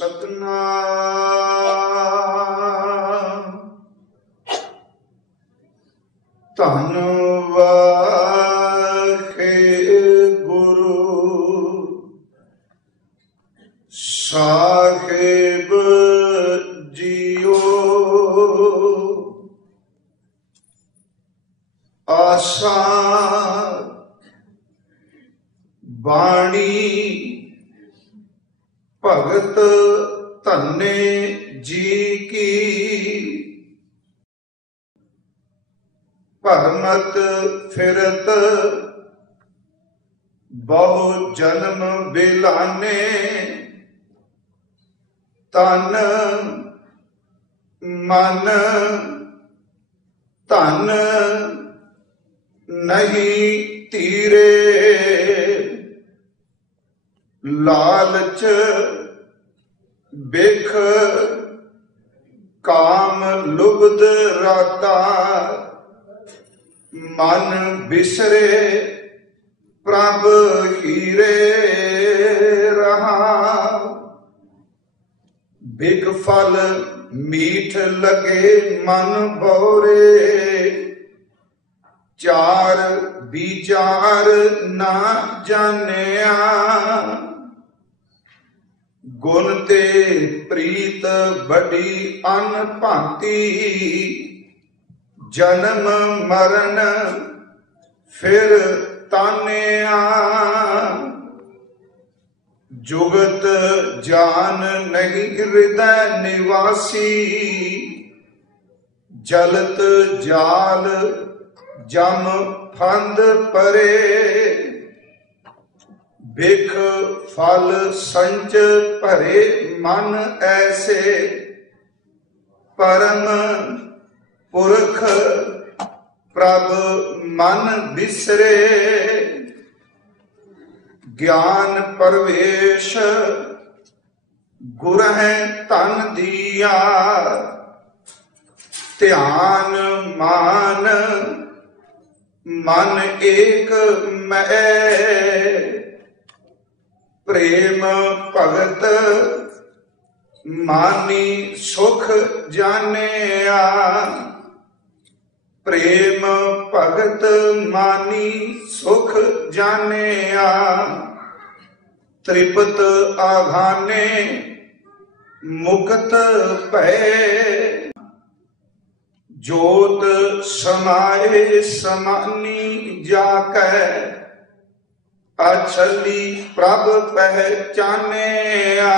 सतनाम धन वाहेगुरु साहिब जियो। आशा बाणी भगत धन्ने जी की, भरमत फिरत बहु जन्म बिलाने, तन मन धन नहीं तीरे, लालच बिख काम लुब्ध राता, मन बिसरे प्रभ हीरे रहा। बिग फल मीठ लगे मन बोरे, चार विचार ना जानिया, गुण ते प्रीत बड़ी अनभांति, जन्म मरण फिर तानिया। जुगत जान नहीं हृदय निवासी, जलत जाल जम फंद परे, बिख फल संच भरे मन ऐसे, परम पुरख प्रभ मन बिसरे। ज्ञान परवेश गुर है तन दिया, ध्यान मान मन एक मैं, प्रेम भगत मानी सुख जानिया, प्रेम भगत मानी सुख जानिया। त्रिपत आघाने मुक्त भय, जोत समाए समानी जाकै, अछली प्रभ पहचानिया।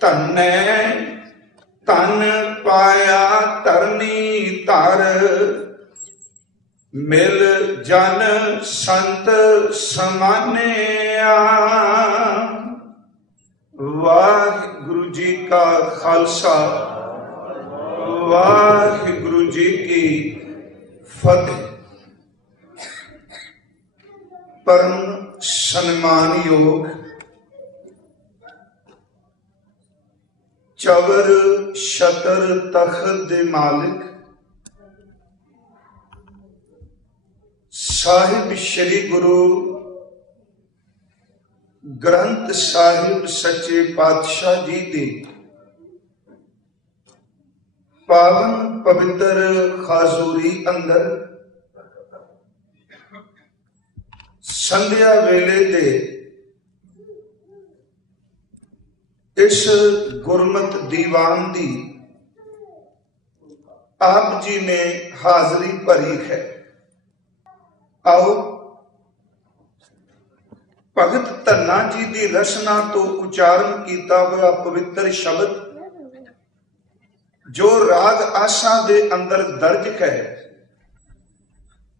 धन्ने तन पाया धरनी धर, मिल जन संत समानिया। वाहिगुरु जी का खालसा, वाहिगुरु जी की फतेह। परम सम्मान योग चवर शतर तख्त दे मालिक साहिब श्री गुरु ग्रंथ साहिब सच्चे पातशाह जी दे पावन पवित्र खाजूरी अंदर संध्या वेले दे इस गुरमत दीवान दी आप जी ने हाजरी भरी है। आओ भगत धन्ना जी की रचना तो उच्चारण किया हुआ पवित्र शब्द जो राग आशा दे अंदर दर्ज है,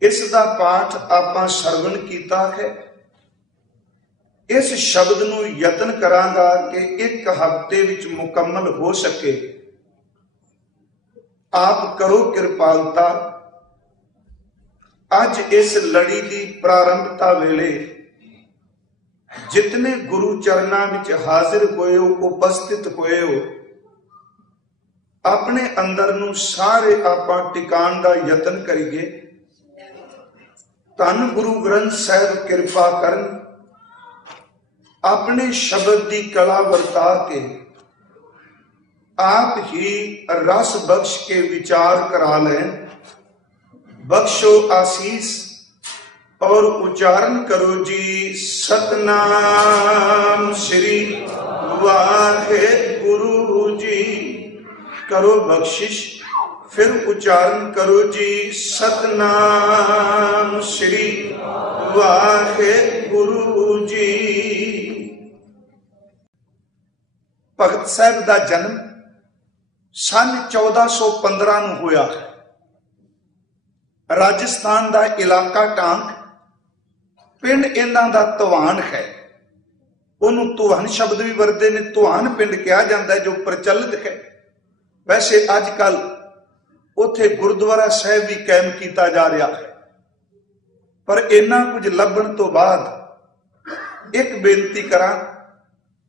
इसका पाठ आपां श्रवण किया है। इस शब्द नूं यतन करांगा कि एक हफ्ते विच मुकम्मल हो सके। आप करो कृपालता। अज इस लड़ी की प्रारंभता वेले जितने गुरु चरणों विच हाजिर होए हो, उपस्थित होए हो, अपने अंदर नूं सारे आपां टिकाण दा यतन करिए। धन गुरु ग्रंथ साहिब कृपा करन, अपने शब्द की कला वरता के आप ही रस बख्श के विचार करा लें। बख्शो आशीष और उच्चारण करो जी सतनाम श्री वाहे गुरु जी। करो बख्शिश, फिर उच्चारण करो जी सतनाम श्री वाहे गुरु जी। भगत साहब का जन्म सन 1415 ਨੂੰ होया है। राजस्थान का इलाका टांग, पिंड इन्हां दा तुहान है। उन्होंने तुहान शब्द भी वरते ने, तुहान पिंड कहा जाता है जो प्रचलित है। वैसे अजकल उत्थे गुरुद्वारा साहिब भी कायम किया जा रहा है, पर इन्ना कुछ लभण तो बाद एक बेनती करा,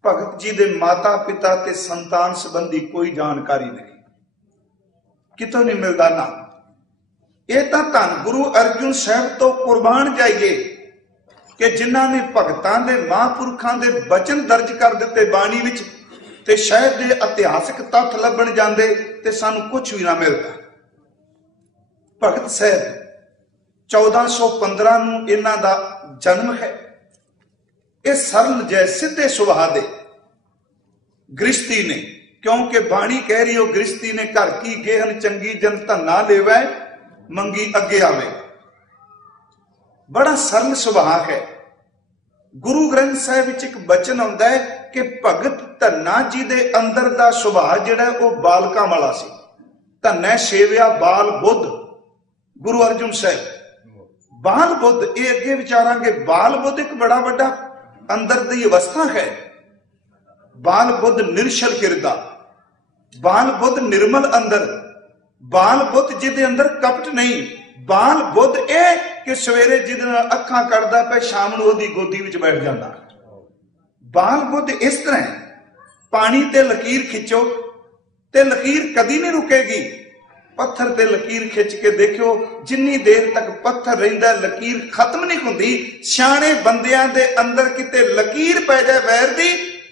भगत जी दे माता पिता ते संतान संबंधी कोई जानकारी नहीं, कितों नहीं मिलता ना। ये तो धन गुरु अर्जुन साहब तो कुर्बान जाइए कि जिन्हों ने भगतां दे महापुरखों दे वचन दर्ज कर दिते बाणी विच, ते शायद दे इतिहासिक तत्थ लभण जांदे ते सानू कुछ भी ना मिलता। भगत साहब 1415 ਨੂੰ इन्हां दा जन्म है। ये सरल जै सीधे सुभाव दे गृहस्थी ने, क्योंकि बाणी कह रही हो गृहस्थी ने घर की गेहन चंगी जन धन्ना लेवै मंगी अगे आवे। बड़ा सरल सुभाव है। गुरु ग्रंथ साहिब विच एक बचन आउंदा है कि भगत धन्ना जी दे अंदर दा सुभाव जिहड़ा वो बालकां वाला सी। धन्नै सेविया बाल बुद्ध, गुरु अर्जुन साहब बाल बुद्ध। ये अगे विचारांगे। बाल बुद्ध एक बड़ा बड़ा अंदर दी अवस्था है। बाल बुद्ध निरशल किरदा, बाल बुद्ध निर्मल अंदर, बाल बुद्ध जिहदे अंदर कपट नहीं। बाल बुद्ध ए कि सवेरे जिहदे नाल अखां करदा पे शाम नूं ओहदी गोदी विच बैठ जांदा। बाल बुद्ध इस तरह पानी ते लकीर खिंचो ते लकीर कदी नहीं रुकेगी। पत्थर ते लकीर खिंच के देखियो, जिन्नी देर तक पत्थर रहिंदा लकीर खत्म नहीं हुंदी। सियाणे बंदियां दे अंदर किते लकीर पै जाए वैर दी,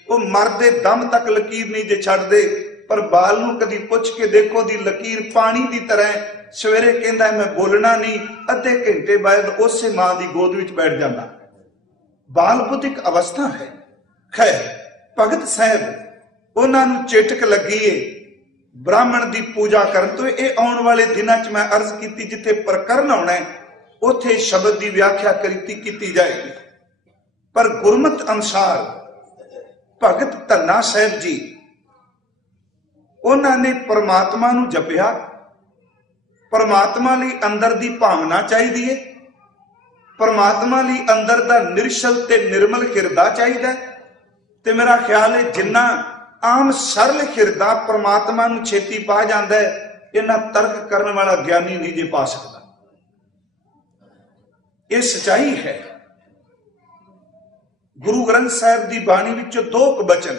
वो मरदे दम तक लकीर नहीं जे छड्डदे। पर बाल नूं कदी पुछ के देखो दी लकीर पानी दी तरह, सवेरे कहंदा मैं बोलना नहीं, अद्धे घंटे बाद उसे मां दी गोद विच बैठ जांदा। बाल बुद्ध एक अवस्था है। खैर भगत साहब उन्हां नूं चेटक लगी है ब्राह्मण की पूजा करन तो। ये आने वाले दिनों च मैं अर्ज की जिथे प्रकरण आना है उथे शब्द की व्याख्या की जाएगी। पर गुरमत अनुसार भगत धन्ना साहब जी उन्होंने परमात्मा नूं जपिया। परमात्मा लई अंदर दी भावना चाहिए, परमात्मा लई अंदर दा निरशल ते निर्मल हिरदा चाहिए। ते मेरा ख्याल है जिन्ना आम सरल हिरदा परमात्मा नूं छेती पा जांदा है, इन्ना तर्क करने वाला ज्ञानी नहीं जे पा सकता। ये सच्चाई है। गुरु ग्रंथ साहिब की बाणी विचों दो बचन,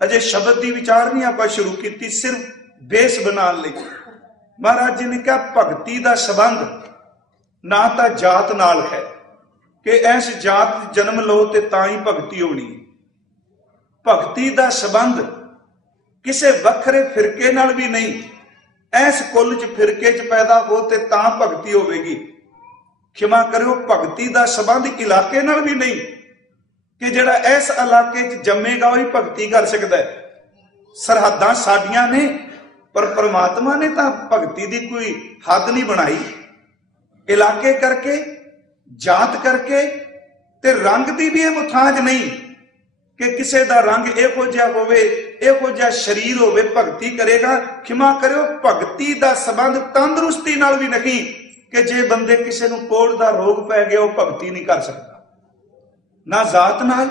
अजे शब्द की विचार नहीं आप शुरू की, सिर्फ बेस बनाने लई। महाराज जी ने कहा भगती का संबंध ना तो जात नाल है कि इस जात जन्म लो ते तां ही भगती होनी। भगती का संबंध किसी वखरे फिरके नाल भी नहीं। इस कुल च फिरके च पैदा हो ते तां भगती होवेगी। क्षमा करो, भगती का संबंध इलाके नाल भी नहीं कि जिहड़ा इस इलाके च जम्मेगा वही भगती कर सकता है। सरहदां साडियां ने, पर परमात्मा ने तो भगती की कोई हद नहीं बनाई। इलाके करके, जात करके ते रंग की भी मुथाज नहीं कि किसी का रंग इहो जिहा होवे, इहो जिहा शरीर होवे भगती करेगा। क्षमा करो, भगती का संबंध तंदुरुस्ती नाल भी नहीं कि जे बंदे किसी नूं कोढ़ दा रोग पै गया वो भगती नहीं कर सकता। ना जात नाल,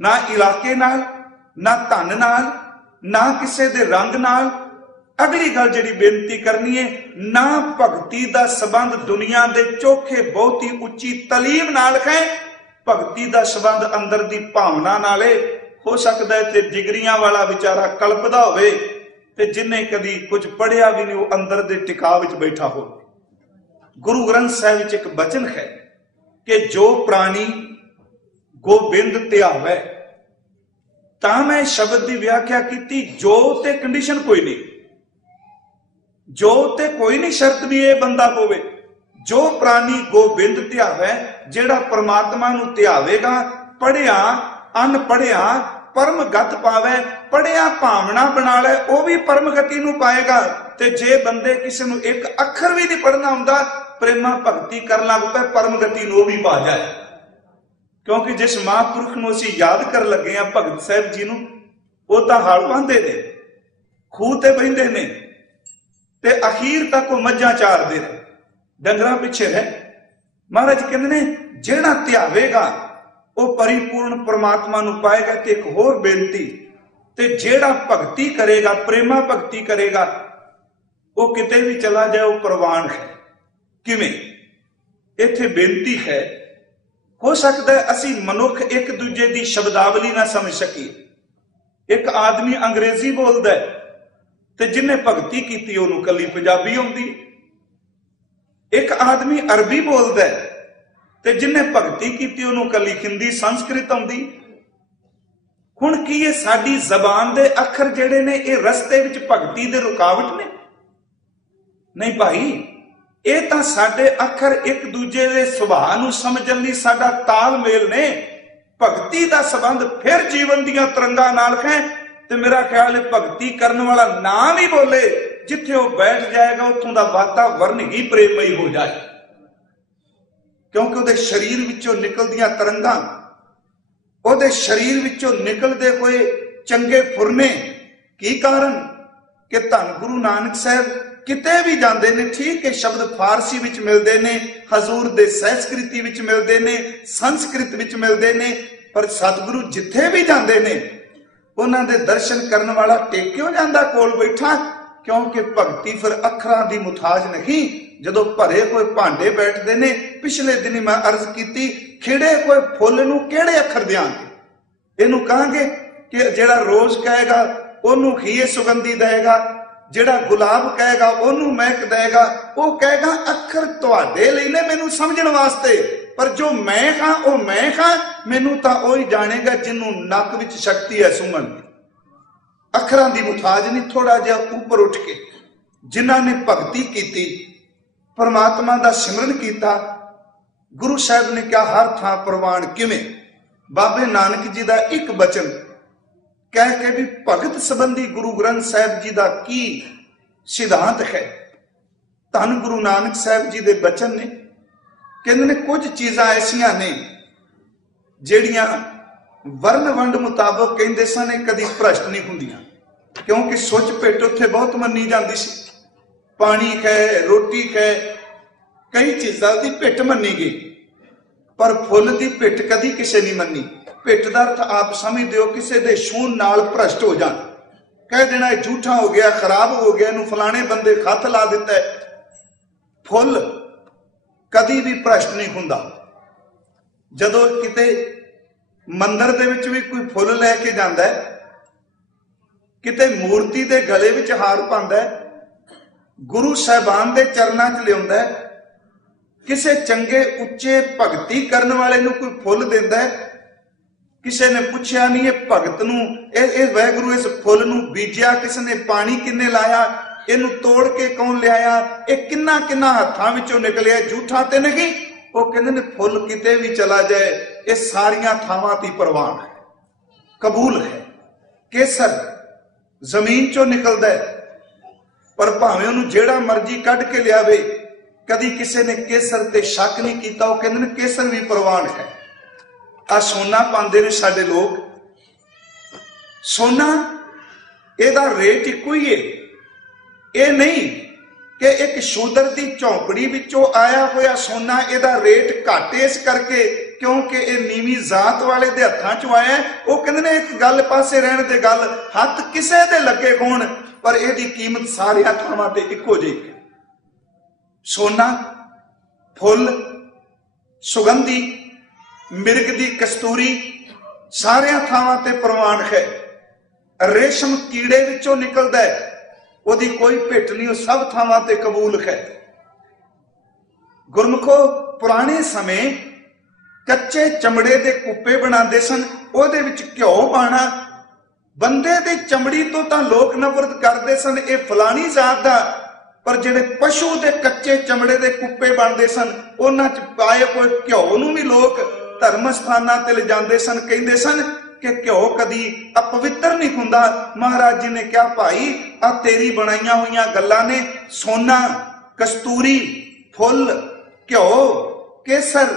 ना इलाके नाल, ना धन नाल, ना किसी दे रंग नाल। अगली गल जिहड़ी बेनती करनी है, ना भगती का संबंध दुनिया के चोखे बहुत ही उच्ची तलीम नाल है। भगती का संबंध अंदर की भावना नाल हो सकता है ते डिग्रियां वाला बेचारा कल्पदा होवे ते जिन्हें कदी कुछ पढ़िया भी नहीं वो अंदर दे टिकाव विच बैठा हो। गुरु ग्रंथ साहिब विच एक बचन है कि जो प्राणी गोबिंद ध्यावै। तां मैं शब्द की व्याख्या की, जो ते कंडीशन कोई नहीं, जो ते कोई नहीं शर्त भी ये बंदा होवे। जो प्राणी गोबिंद ध्यावै, जेड़ा परमात्मा नूं ध्यावेगा, पढ़िया अनपढ़िया परम गत पावे, पढ़िया भावना बना ले वो भी परम गति नूं पाएगा। ते जे बंदे किसी नूं एक अखर भी नहीं पढ़ना आउंदा, प्रेमा भगती कर लग पे, परम गति नूं भी पा जाए। क्योंकि जिस महापुरुष नूं असीं याद कर लगे हैं भगत साहिब जी नूं, वो तां हल वाहंदे ने, खूह ते बहिंदे ने, ते अखीर तक वो मझां चारदे ने, डंगरां पिछे रह। महाराज कहंदे ने जेड़ा ध्यावेगा वो परिपूर्ण परमात्मा नूं पाएगा। ते एक होर बेनती, ते जेड़ा भगती करेगा, प्रेमा भगती करेगा, वो किते भी चला जाए वो प्रवान है। किवें? इत्थे बेनती है, हो सकता है असी मनुख एक दूजे की शब्दावली ना समझ सकीए। एक आदमी अंग्रेजी बोलता है ते जिन्हें भगती की उन्होंने कली पंजाबी आउंदी। एक आदमी अरबी बोलता है ते जिन्हें भगती की उन्होंने कली हिंदी संस्कृत आउंदी। हुण की ये साडी जबान दे अखर जिहड़े ने ये रस्ते विच भगती दे रुकावट ने? नहीं भाई, ये तां साडे अखर एक दूजे दे सुभाਅ नूं समझण लई साडा तालमेल ने। भगती दा संबंध फिर जीवन दीयां तरंगां नाल है। ते मेरा ख्याल है भगती करने वाला नाम ही बोले, जिथे वो बैठ जाएगा उत्थों दा वातावरण ही प्रेममई हो जाए। क्योंकि उहदे शरीर विचों निकलदियां तरंगां, उहदे शरीर विचों निकलदे होए चंगे फुरने। की कारण? कि धन गुरु नानक साहब किते भी जाते ने, ठीक है शब्द फारसी विच मिलते ने, हजूर दे संस्कृति विच मिलते ने, संस्कृत विच मिलते ने, पर सतगुरु जिथे भी जाते ने उन्हां दे दर्शन करने वाला टेक्यों जांदा कोल बैठा। क्योंकि भगती फिर अखरां दी मुताज नहीं। जदों भरे कोई भांडे बैठते ने, पिछले दिन मैं अर्ज की, खिड़े कोई फुल नूं किहड़े अखर देंगे? इहनूं कहांगे कि जिहड़ा रोज कहेगा ओनू खीए सुगंधी देगा, जिहड़ा गुलाब कहेगा ओनू महक देगा। वो कहेगा अखर तुहाडे लई ने, मैनू समझण वास्ते, पर जो मैं हां वो मैं हां, मैनू तां ओही जानेगा जिन्नू नक विच शक्ति है सुमन दी। अखरां दी मुताज नहीं। थोड़ा जिहा उपर उठ के जिन्हां ने भगती की, परमात्मा दा सिमरन किया, गुरु साहब ने क्या हर थां प्रवान किवें? बाबे नानक जी दा एक बचन कह के भी भगत संबंधी गुरु ग्रंथ साहिब जी का की सिद्धांत है। धन गुरु नानक साहब जी के बचन ने, कहते ने कुछ चीज़ां ऐसियां ने जिहड़ियां वर्ण वंड मुताबक कहते सन कदी भ्रष्ट नहीं हुंदियां। क्योंकि सुच पिट उत्थे बहुत मन्नी जाती सी। पानी कै, रोटी कै, कई चीज़ां दी पिट मन्नी गई, पर फुल दी पिट कदी किसी नहीं मन्नी। पिट दा अर्थ आप समझते हो किसी दे छून नाल भ्रष्ट हो जाना, कह देना झूठा हो गया, खराब हो गया, इनू फलाने बंदे खत ला दिता है। फुल कदी भी भ्रष्ट नहीं हुंदा। जदों किते मंदिर दे विच भी कोई फुल लैके जांदा है, किते मूर्ति दे गले विच हार पांदा है, गुरु साहिबान दे चरनां च लिआउंदा है, किसे चंगे उच्चे भगती करने वाले नूं कोई फुल दिंदा है। किसी ने पूछया नहीं, ये भगत नूं वाहिगुरू इस फुल नूं बीजिया किसी ने, पानी किन्ने लाया, इनू तोड़ के कौन लिया, ये किन्ना किन्ना हत्थां विचों निकलिया, झूठा ते नहीं। वो कहंदे ने फुल किते भी चला जाए, ये सारियां थावां ती प्रवान है, कबूल है। केसर जमीन चों निकलदा है, पर भावें उहनूं जेड़ा मर्जी कढ के लियावे, कदी किसी ने केसर ते शक नहीं कीता। वो कहंदे ने केसर भी प्रवान है। आ सोना पांदे ने साडे लोग, सोना एदा रेट इक्को ही है। ये नहीं कि एक शूदर की झोंपड़ी विचों आया होया सोना एदा रेट घट इस करके क्योंकि ये नीवी जात वाले दे हत्थां चों आया। वो कहंदे ने एक गल पासे रहण दे, गल हथ किसे दे लगे होण, पर इहदी कीमत सारियां थावां ते इक्को जी। सोना, फुल, सुगंधी, मिर्ग दी कस्तूरी सारियां थावां ते प्रवान है। रेशम कीड़े विचों निकलदा है, ओदी कोई भिट नहीं, सब थावां ते कबूल है। गुरमुखो पुराने समय कच्चे चमड़े दे कुप्पे बनाते सन, ਉਹਦੇ ਵਿੱਚ घ्यो पाना। बंदे दी चमड़ी तो तां लोक नफरत करते सन, ये फलानी जात दा, पर जिहड़े पशु दे कच्चे चमड़े दे कुप्पे बनते सन उन्हां च पाए कोई घ्यो नूं भी लोक धर्म स्थानां ते ले जांदे सन। कहिंदे सन कि घ्यो कदी अपवित्र नहीं हुंदा। महाराज जी ने कहा भाई आ तेरी बनाईयां होईयां गल्लां ने, सोना, कस्तूरी, फुल, घ्यो, केसर,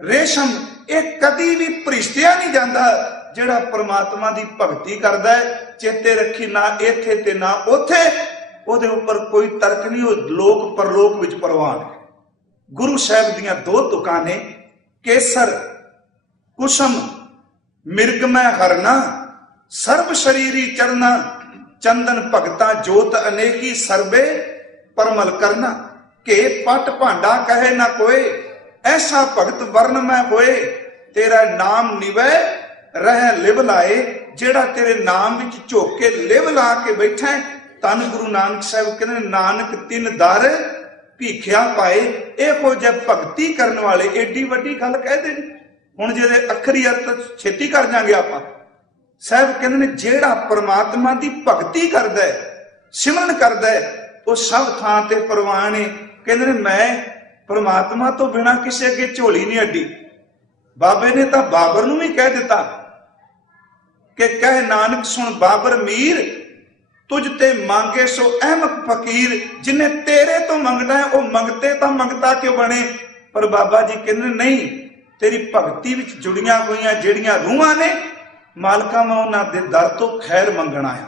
रेशम, ये कदी भी भरिश्तिया नहीं जाता। जिहड़ा परमात्मा की भगती करदा है, चेते रखी ना इत्थे ते ना उत्थे, ਉਹਦੇ ਉੱਪਰ कोई तर्क नहीं, वो लोक परलोक विच परवान है। गुरु साहब दियां दो तुकां ने, केसर कुसम मिर्गमय हरना, सर्व शरीरी चढ़ना, चंदन भगता जोत अनेकी सर्वे परमल करना। के पट भांडा कहे ना कोई, ऐसा भगत वर्ण में होए, तेरा नाम निवै रह लिव लाए। जेड़ा तेरे नाम विच झोक के लिव ला के बैठा है, धन गुरु नानक साहब कहते नानक तिन दर भीखिया पाए। इहो जिह भगती करने वाले एडी वड्डी गल कह दे। हुण जिहदे अखरी अर्थ छेती कर जांगे आपां। साहब कहते ने जेड़ा परमात्मा की भगती करदा है, सिमरन करदा है, वो सब थां ते परवान है। कहते ने मैं परमात्मा तो बिना किसी अगे झोली नहीं अड्डी। बाबे ने तां बाबर नूं भी कह दिता कि कह नानक सुन बाबर मीर, तुझ ते मांगे सो अहमक फकीर। जिन्हें तेरे तो मंगना है, वो मंगते तो मंगता क्यों बने। पर बाबा जी कहते नहीं, तेरी भगती विच जुड़ियां होईयां जिहड़ियां रूहां ने, मालका मैं उन्हां दे दर तो खैर मंगना है।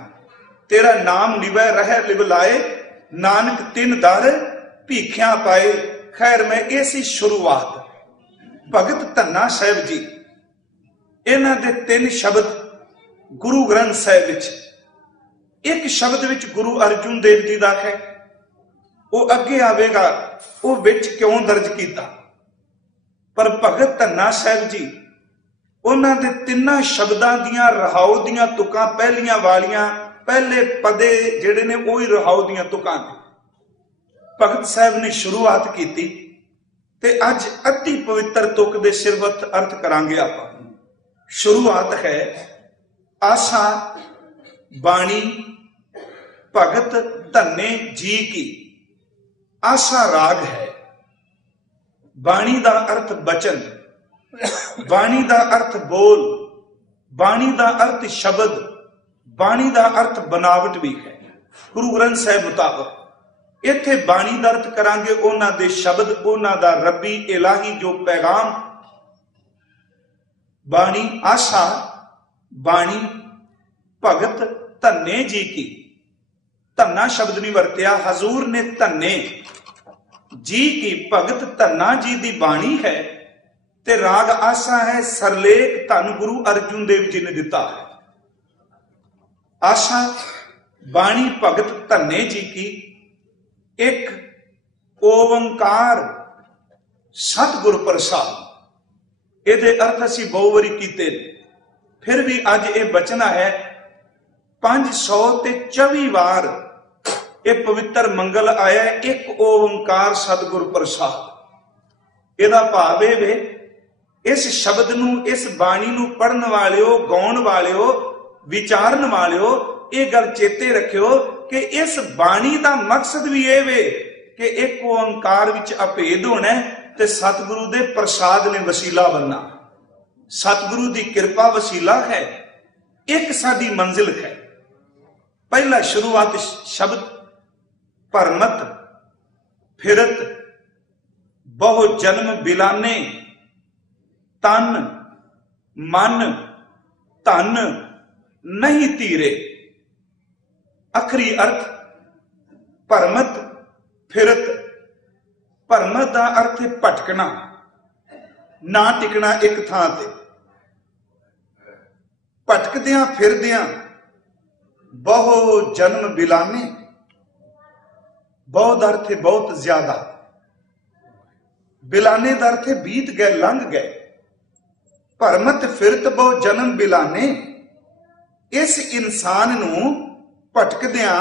तेरा नाम निवै रह लिव लाए, नानक तिन दर भीखिया पाए। खैर मैं ऐसी शुरुआत भगत धन्ना साहब जी, इन्हां दे 3 शब्द गुरु ग्रंथ साहिब विच, एक शब्द विच गुरु अर्जुन देव जी दा है, वो अगे आवेगा, वो विच क्यों दर्ज किया। पर भगत धन्ना साहब जी उन्हां दे 3 शब्दां दियां रहाओ दियां तुकां पहलियां वालियां, पहले पदे जिहड़े ने वही रहाओ दियां तुकां भगत साहब ने शुरुआत की। ते अज अति पवित्र तुक दे सिरवत अर्थ करांगे आपां। शुरुआत है आशा बाणी भगत धन्ने जी की। आशा राग है, बाणी दा अर्थ बचन, बाणी दा अर्थ बोल, बाणी दा अर्थ शब्द, बाणी दा अर्थ बनावट भी है गुरु ग्रंथ साहिब मुताबिक। इत्थे बाणी दा अर्थ करांगे उन्हां दे शब्द, उन्हां दा रब्बी इलाही जो पैगाम। बाणी आशा बाणी भगत धन्ने जी की। धन्ना शब्द नहीं वरत्या, हजूर ने धन्ने जी की, भगत धन्ना जी दी बाणी है। ते राग आशा है, सरलेख धन गुरु अर्जुन देव जी ने दिता है। आशा बाणी भगत धन्ने जी की। एक ओंकार सतगुर प्रसाद। ये अर्थ असी बहु वारी कीते, फिर भी अज ये बचना है 524 बार ये पवित्र मंगल आया। एक ओंकार सतगुर प्रसाद। यदा भाव वे इस शब्द नूं, इस बाणी नूं पढ़न वालिओ, गाउण वालिओ, विचारन वालिओ, ये गल चेते रखियो कि इस बाणी का मकसद भी ये वे कि एक ओंकार विच अभेद होना ते सतगुरु दे प्रसाद ने वसीला बनना। सतगुरु की कृपा वसीला है, एक साडी मंजिल है। पहला शुरुआत शब्द परमत फिरत बहु जन्म बिलाने तन मन धन नहीं तीरे। आखिरी अर्थ परमत फिरत। परमत का अर्थ है भटकना, ना टिकना एक थां ते। भटकदियां फिरदियां बहु जन्म बिलाने। बहुत अर्थ है बहुत ज्यादा। बिलाने का अर्थ है बीत गए, लंघ गए। परमत फिरत बहु जन्म बिलाने। इस इंसान नूं भटकदियां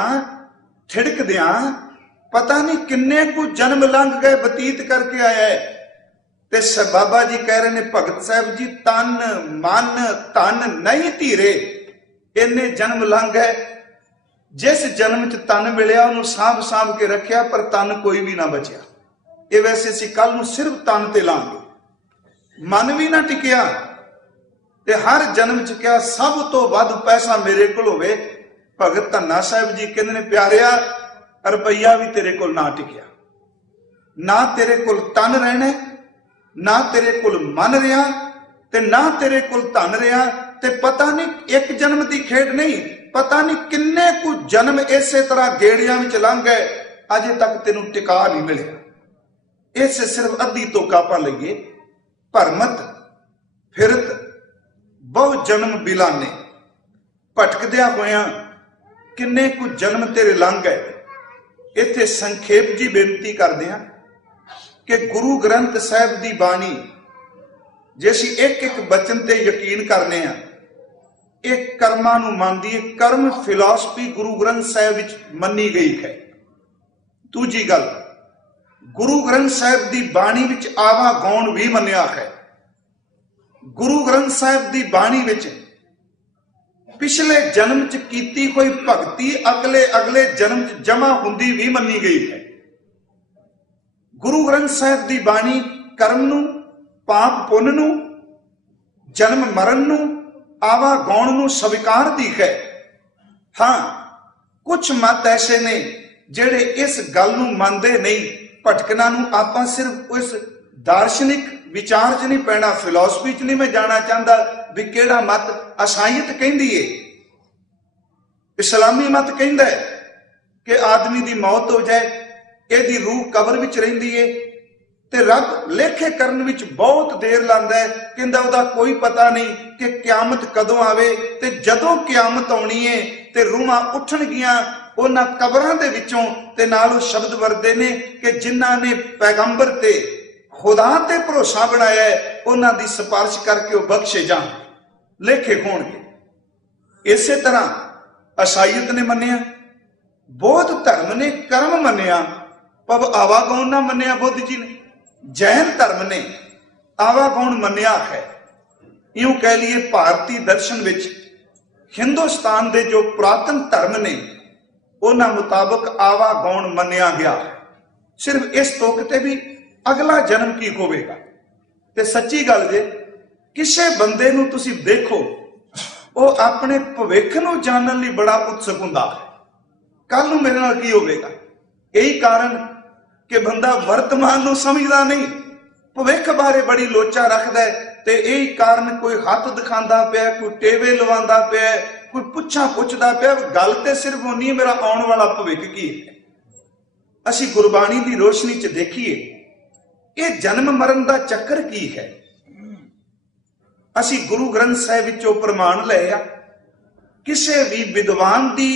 ठिड़कदियां पता नहीं किन्ने को जन्म लंघ गए, बतीत करके आया है। ते बाबा जी कह रहे ने भगत साहब जी, तन मन धन नहीं धीरे, इन्ने जन्म लंघ गए। जिस जन्म च तन मिलिया उन्होंने सांभ सांभ के रखिया, पर तन कोई भी ना बचिया। ये वैसे असीं कल नूं सिर्फ तन ते लांगे, मन भी ना टिकिया। ते हर जन्म च क्या सब तो वध पैसा मेरे कोल होवे। भगत धन्ना साहब जी कहंदे ने, प्यारिया रुपया भी तेरे कोल ना टिकिया, ना तेरे कोल तन रहने, ना तेरे कोल मन रहा, ते ना तेरे कोल धन रहा। ते पता नहीं एक जन्म की खेड नहीं, पता नहीं किन्ने कु जन्म इसे तरह गेड़ियां में लंघ गए, अजे तक तेनू टिका नहीं मिले। इसे सिर्फ अद्धी तोका पा लईए। भरमत फिरत बहु जन्म बिलाने, भटकदिया होया किन्ने कु जन्म तेरे लंघ गए। इत्थे संखेप जी बेनती करदे हां कि गुरु ग्रंथ साहिब की बाणी जे असीं एक एक बचन ते यकीन करने हैं, एक कर्मां नूं मनदी है। कर्म फिलॉसफी गुरु ग्रंथ साहिब विच मन्नी गई है। दूजी गल, गुरु ग्रंथ साहिब की बाणी विच आवा गौण भी मन्निया है। गुरु ग्रंथ साहिब की बाणी विच पिछले जन्म च कीती कोई भगती अगले अगले जन्म च जमा हुंदी भी मन्नी गई है। गुरु ग्रंथ साहिब की बाणी कर्म नूं, पाप पुन नूं, जन्म मरण नूं, आवा गौण नूं स्वीकार दी है। हाँ, कुछ मत ऐसे ने जेड़े इस गल नूं मनदे नहीं। भटकना नूं आपां सिर्फ उस दार्शनिक विचार च नहीं पैना, फिलॉसफी च नहीं मैं जाना चाहता भी केड़ा मत। ईसाईयत कहंदी है, इस्लामी मत कहंदा है कि आदमी की मौत हो जाए, यदि रूह कबर विच रहिंदी है, ते रब लेखे करन विच बहुत देर लांदा है। कहंदा उहदा कोई पता नहीं कि क्यामत कदों आवे, ते जदों क्यामत आउणी है ते रूहां उठणगियां उन्हां कबरां दे विचों, ते नाल ओह शब्द वरदे ने कि जिन्हां ने पैगंबर ते खुदा ते भरोसा बनाया है, उन्हां दी सिफारिश करके वह बख्शे जाण, लेखे होणगे। इसे तरह ईसाईयत ने मन्निया, बौद्ध धर्म ने कर्म मन्निया, पर आवागौण ना मन्निया बुद्ध जी ने। जैन धर्म ने आवागौण मन्निया है। यूं कह लिए भारतीय दर्शन विच हिंदुस्तान के जो पुरातन धर्म ने उन्हां मुताबक आवागौण मन्निया गया है। सिर्फ इस तुक ते भी अगला जन्म की होवेगा। ते सच्ची गल जे किसी बंदे नूं तुसीं देखो, वह अपने भविख नूं जानन लई बड़ा उत्सुक हुंदा है, कल नूं मेरे नाल की होवेगा। यही कारण कि बंदा वर्तमान नूं समझदा नहीं, भविख बारे बड़ी लोचा रखदा है। ते यही कारण कोई हथ दिखांदा पिया, कोई टेवे लवांदा पिया, कोई पुछा पुछदा पिया। गल ते सिर्फ उन्नी है मेरा आउण वाला भविख की है। असीं गुरबाणी दी रोशनी च देखीए ये जन्म मरण दा चक्कर की है। असीं गुरु ग्रंथ साहिब विचों प्रमाण लए आ। किसी भी विद्वान दी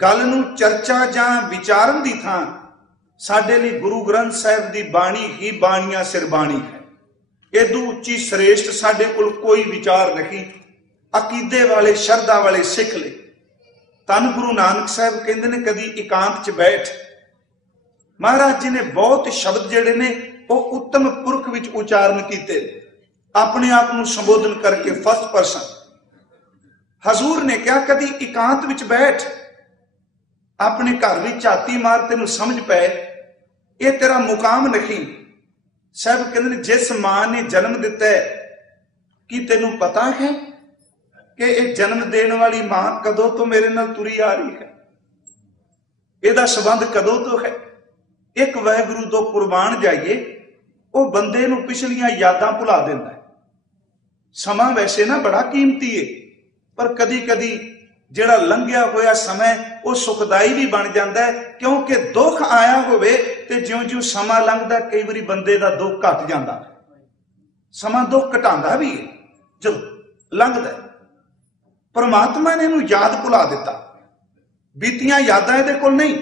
गल नूं चर्चा जां विचारन दी थां साडे लई गुरु ग्रंथ साहिब दी बाणी ही बाणियां सिर बाणी है। इदू उच्ची श्रेष्ठ साडे कोल कोई विचार नहीं। अकीदे वाले शरदा वाले सिख ले धन गुरु नानक साहब कहंदे ने कदी एकांत च बैठ। महाराज जी ने बहुत शब्द जेड़े ने वो उत्तम पुरख विच उचारण कीते, अपने आप को संबोधन करके फर्स्ट पर्सन। हजूर ने क्या कदी एकांत विच बैठ, अपने घर में झाती मार, तेनू समझ पै ये तेरा मुकाम नहीं। साहब कहते जिस मां ने जन्म दिता है कि तेनू पता है कि यह जन्म देने वाली मां कदों तो मेरे नाल तुरी आ रही है, यदा संबंध कदों तो है। एक वाहिगुरू तो कुर्बान जाइए, वह बंदे नू पिछलियां यादां भुला देंदा है। समा वैसे ना बड़ा कीमती है, पर कदी कदी जिहड़ा लंघिया होया समय वो सुखदाई भी बन जाता है, क्योंकि दुख आया होवे ते ज्यों ज्यों समा लंघदा कई बारी बंदे दा दुख घट जाता है। समा दुख घटांदा भी है जो लंघदा है। परमात्मा ने इहनूं याद भुला दिता, बीतियां यादां इहदे कोल नहीं।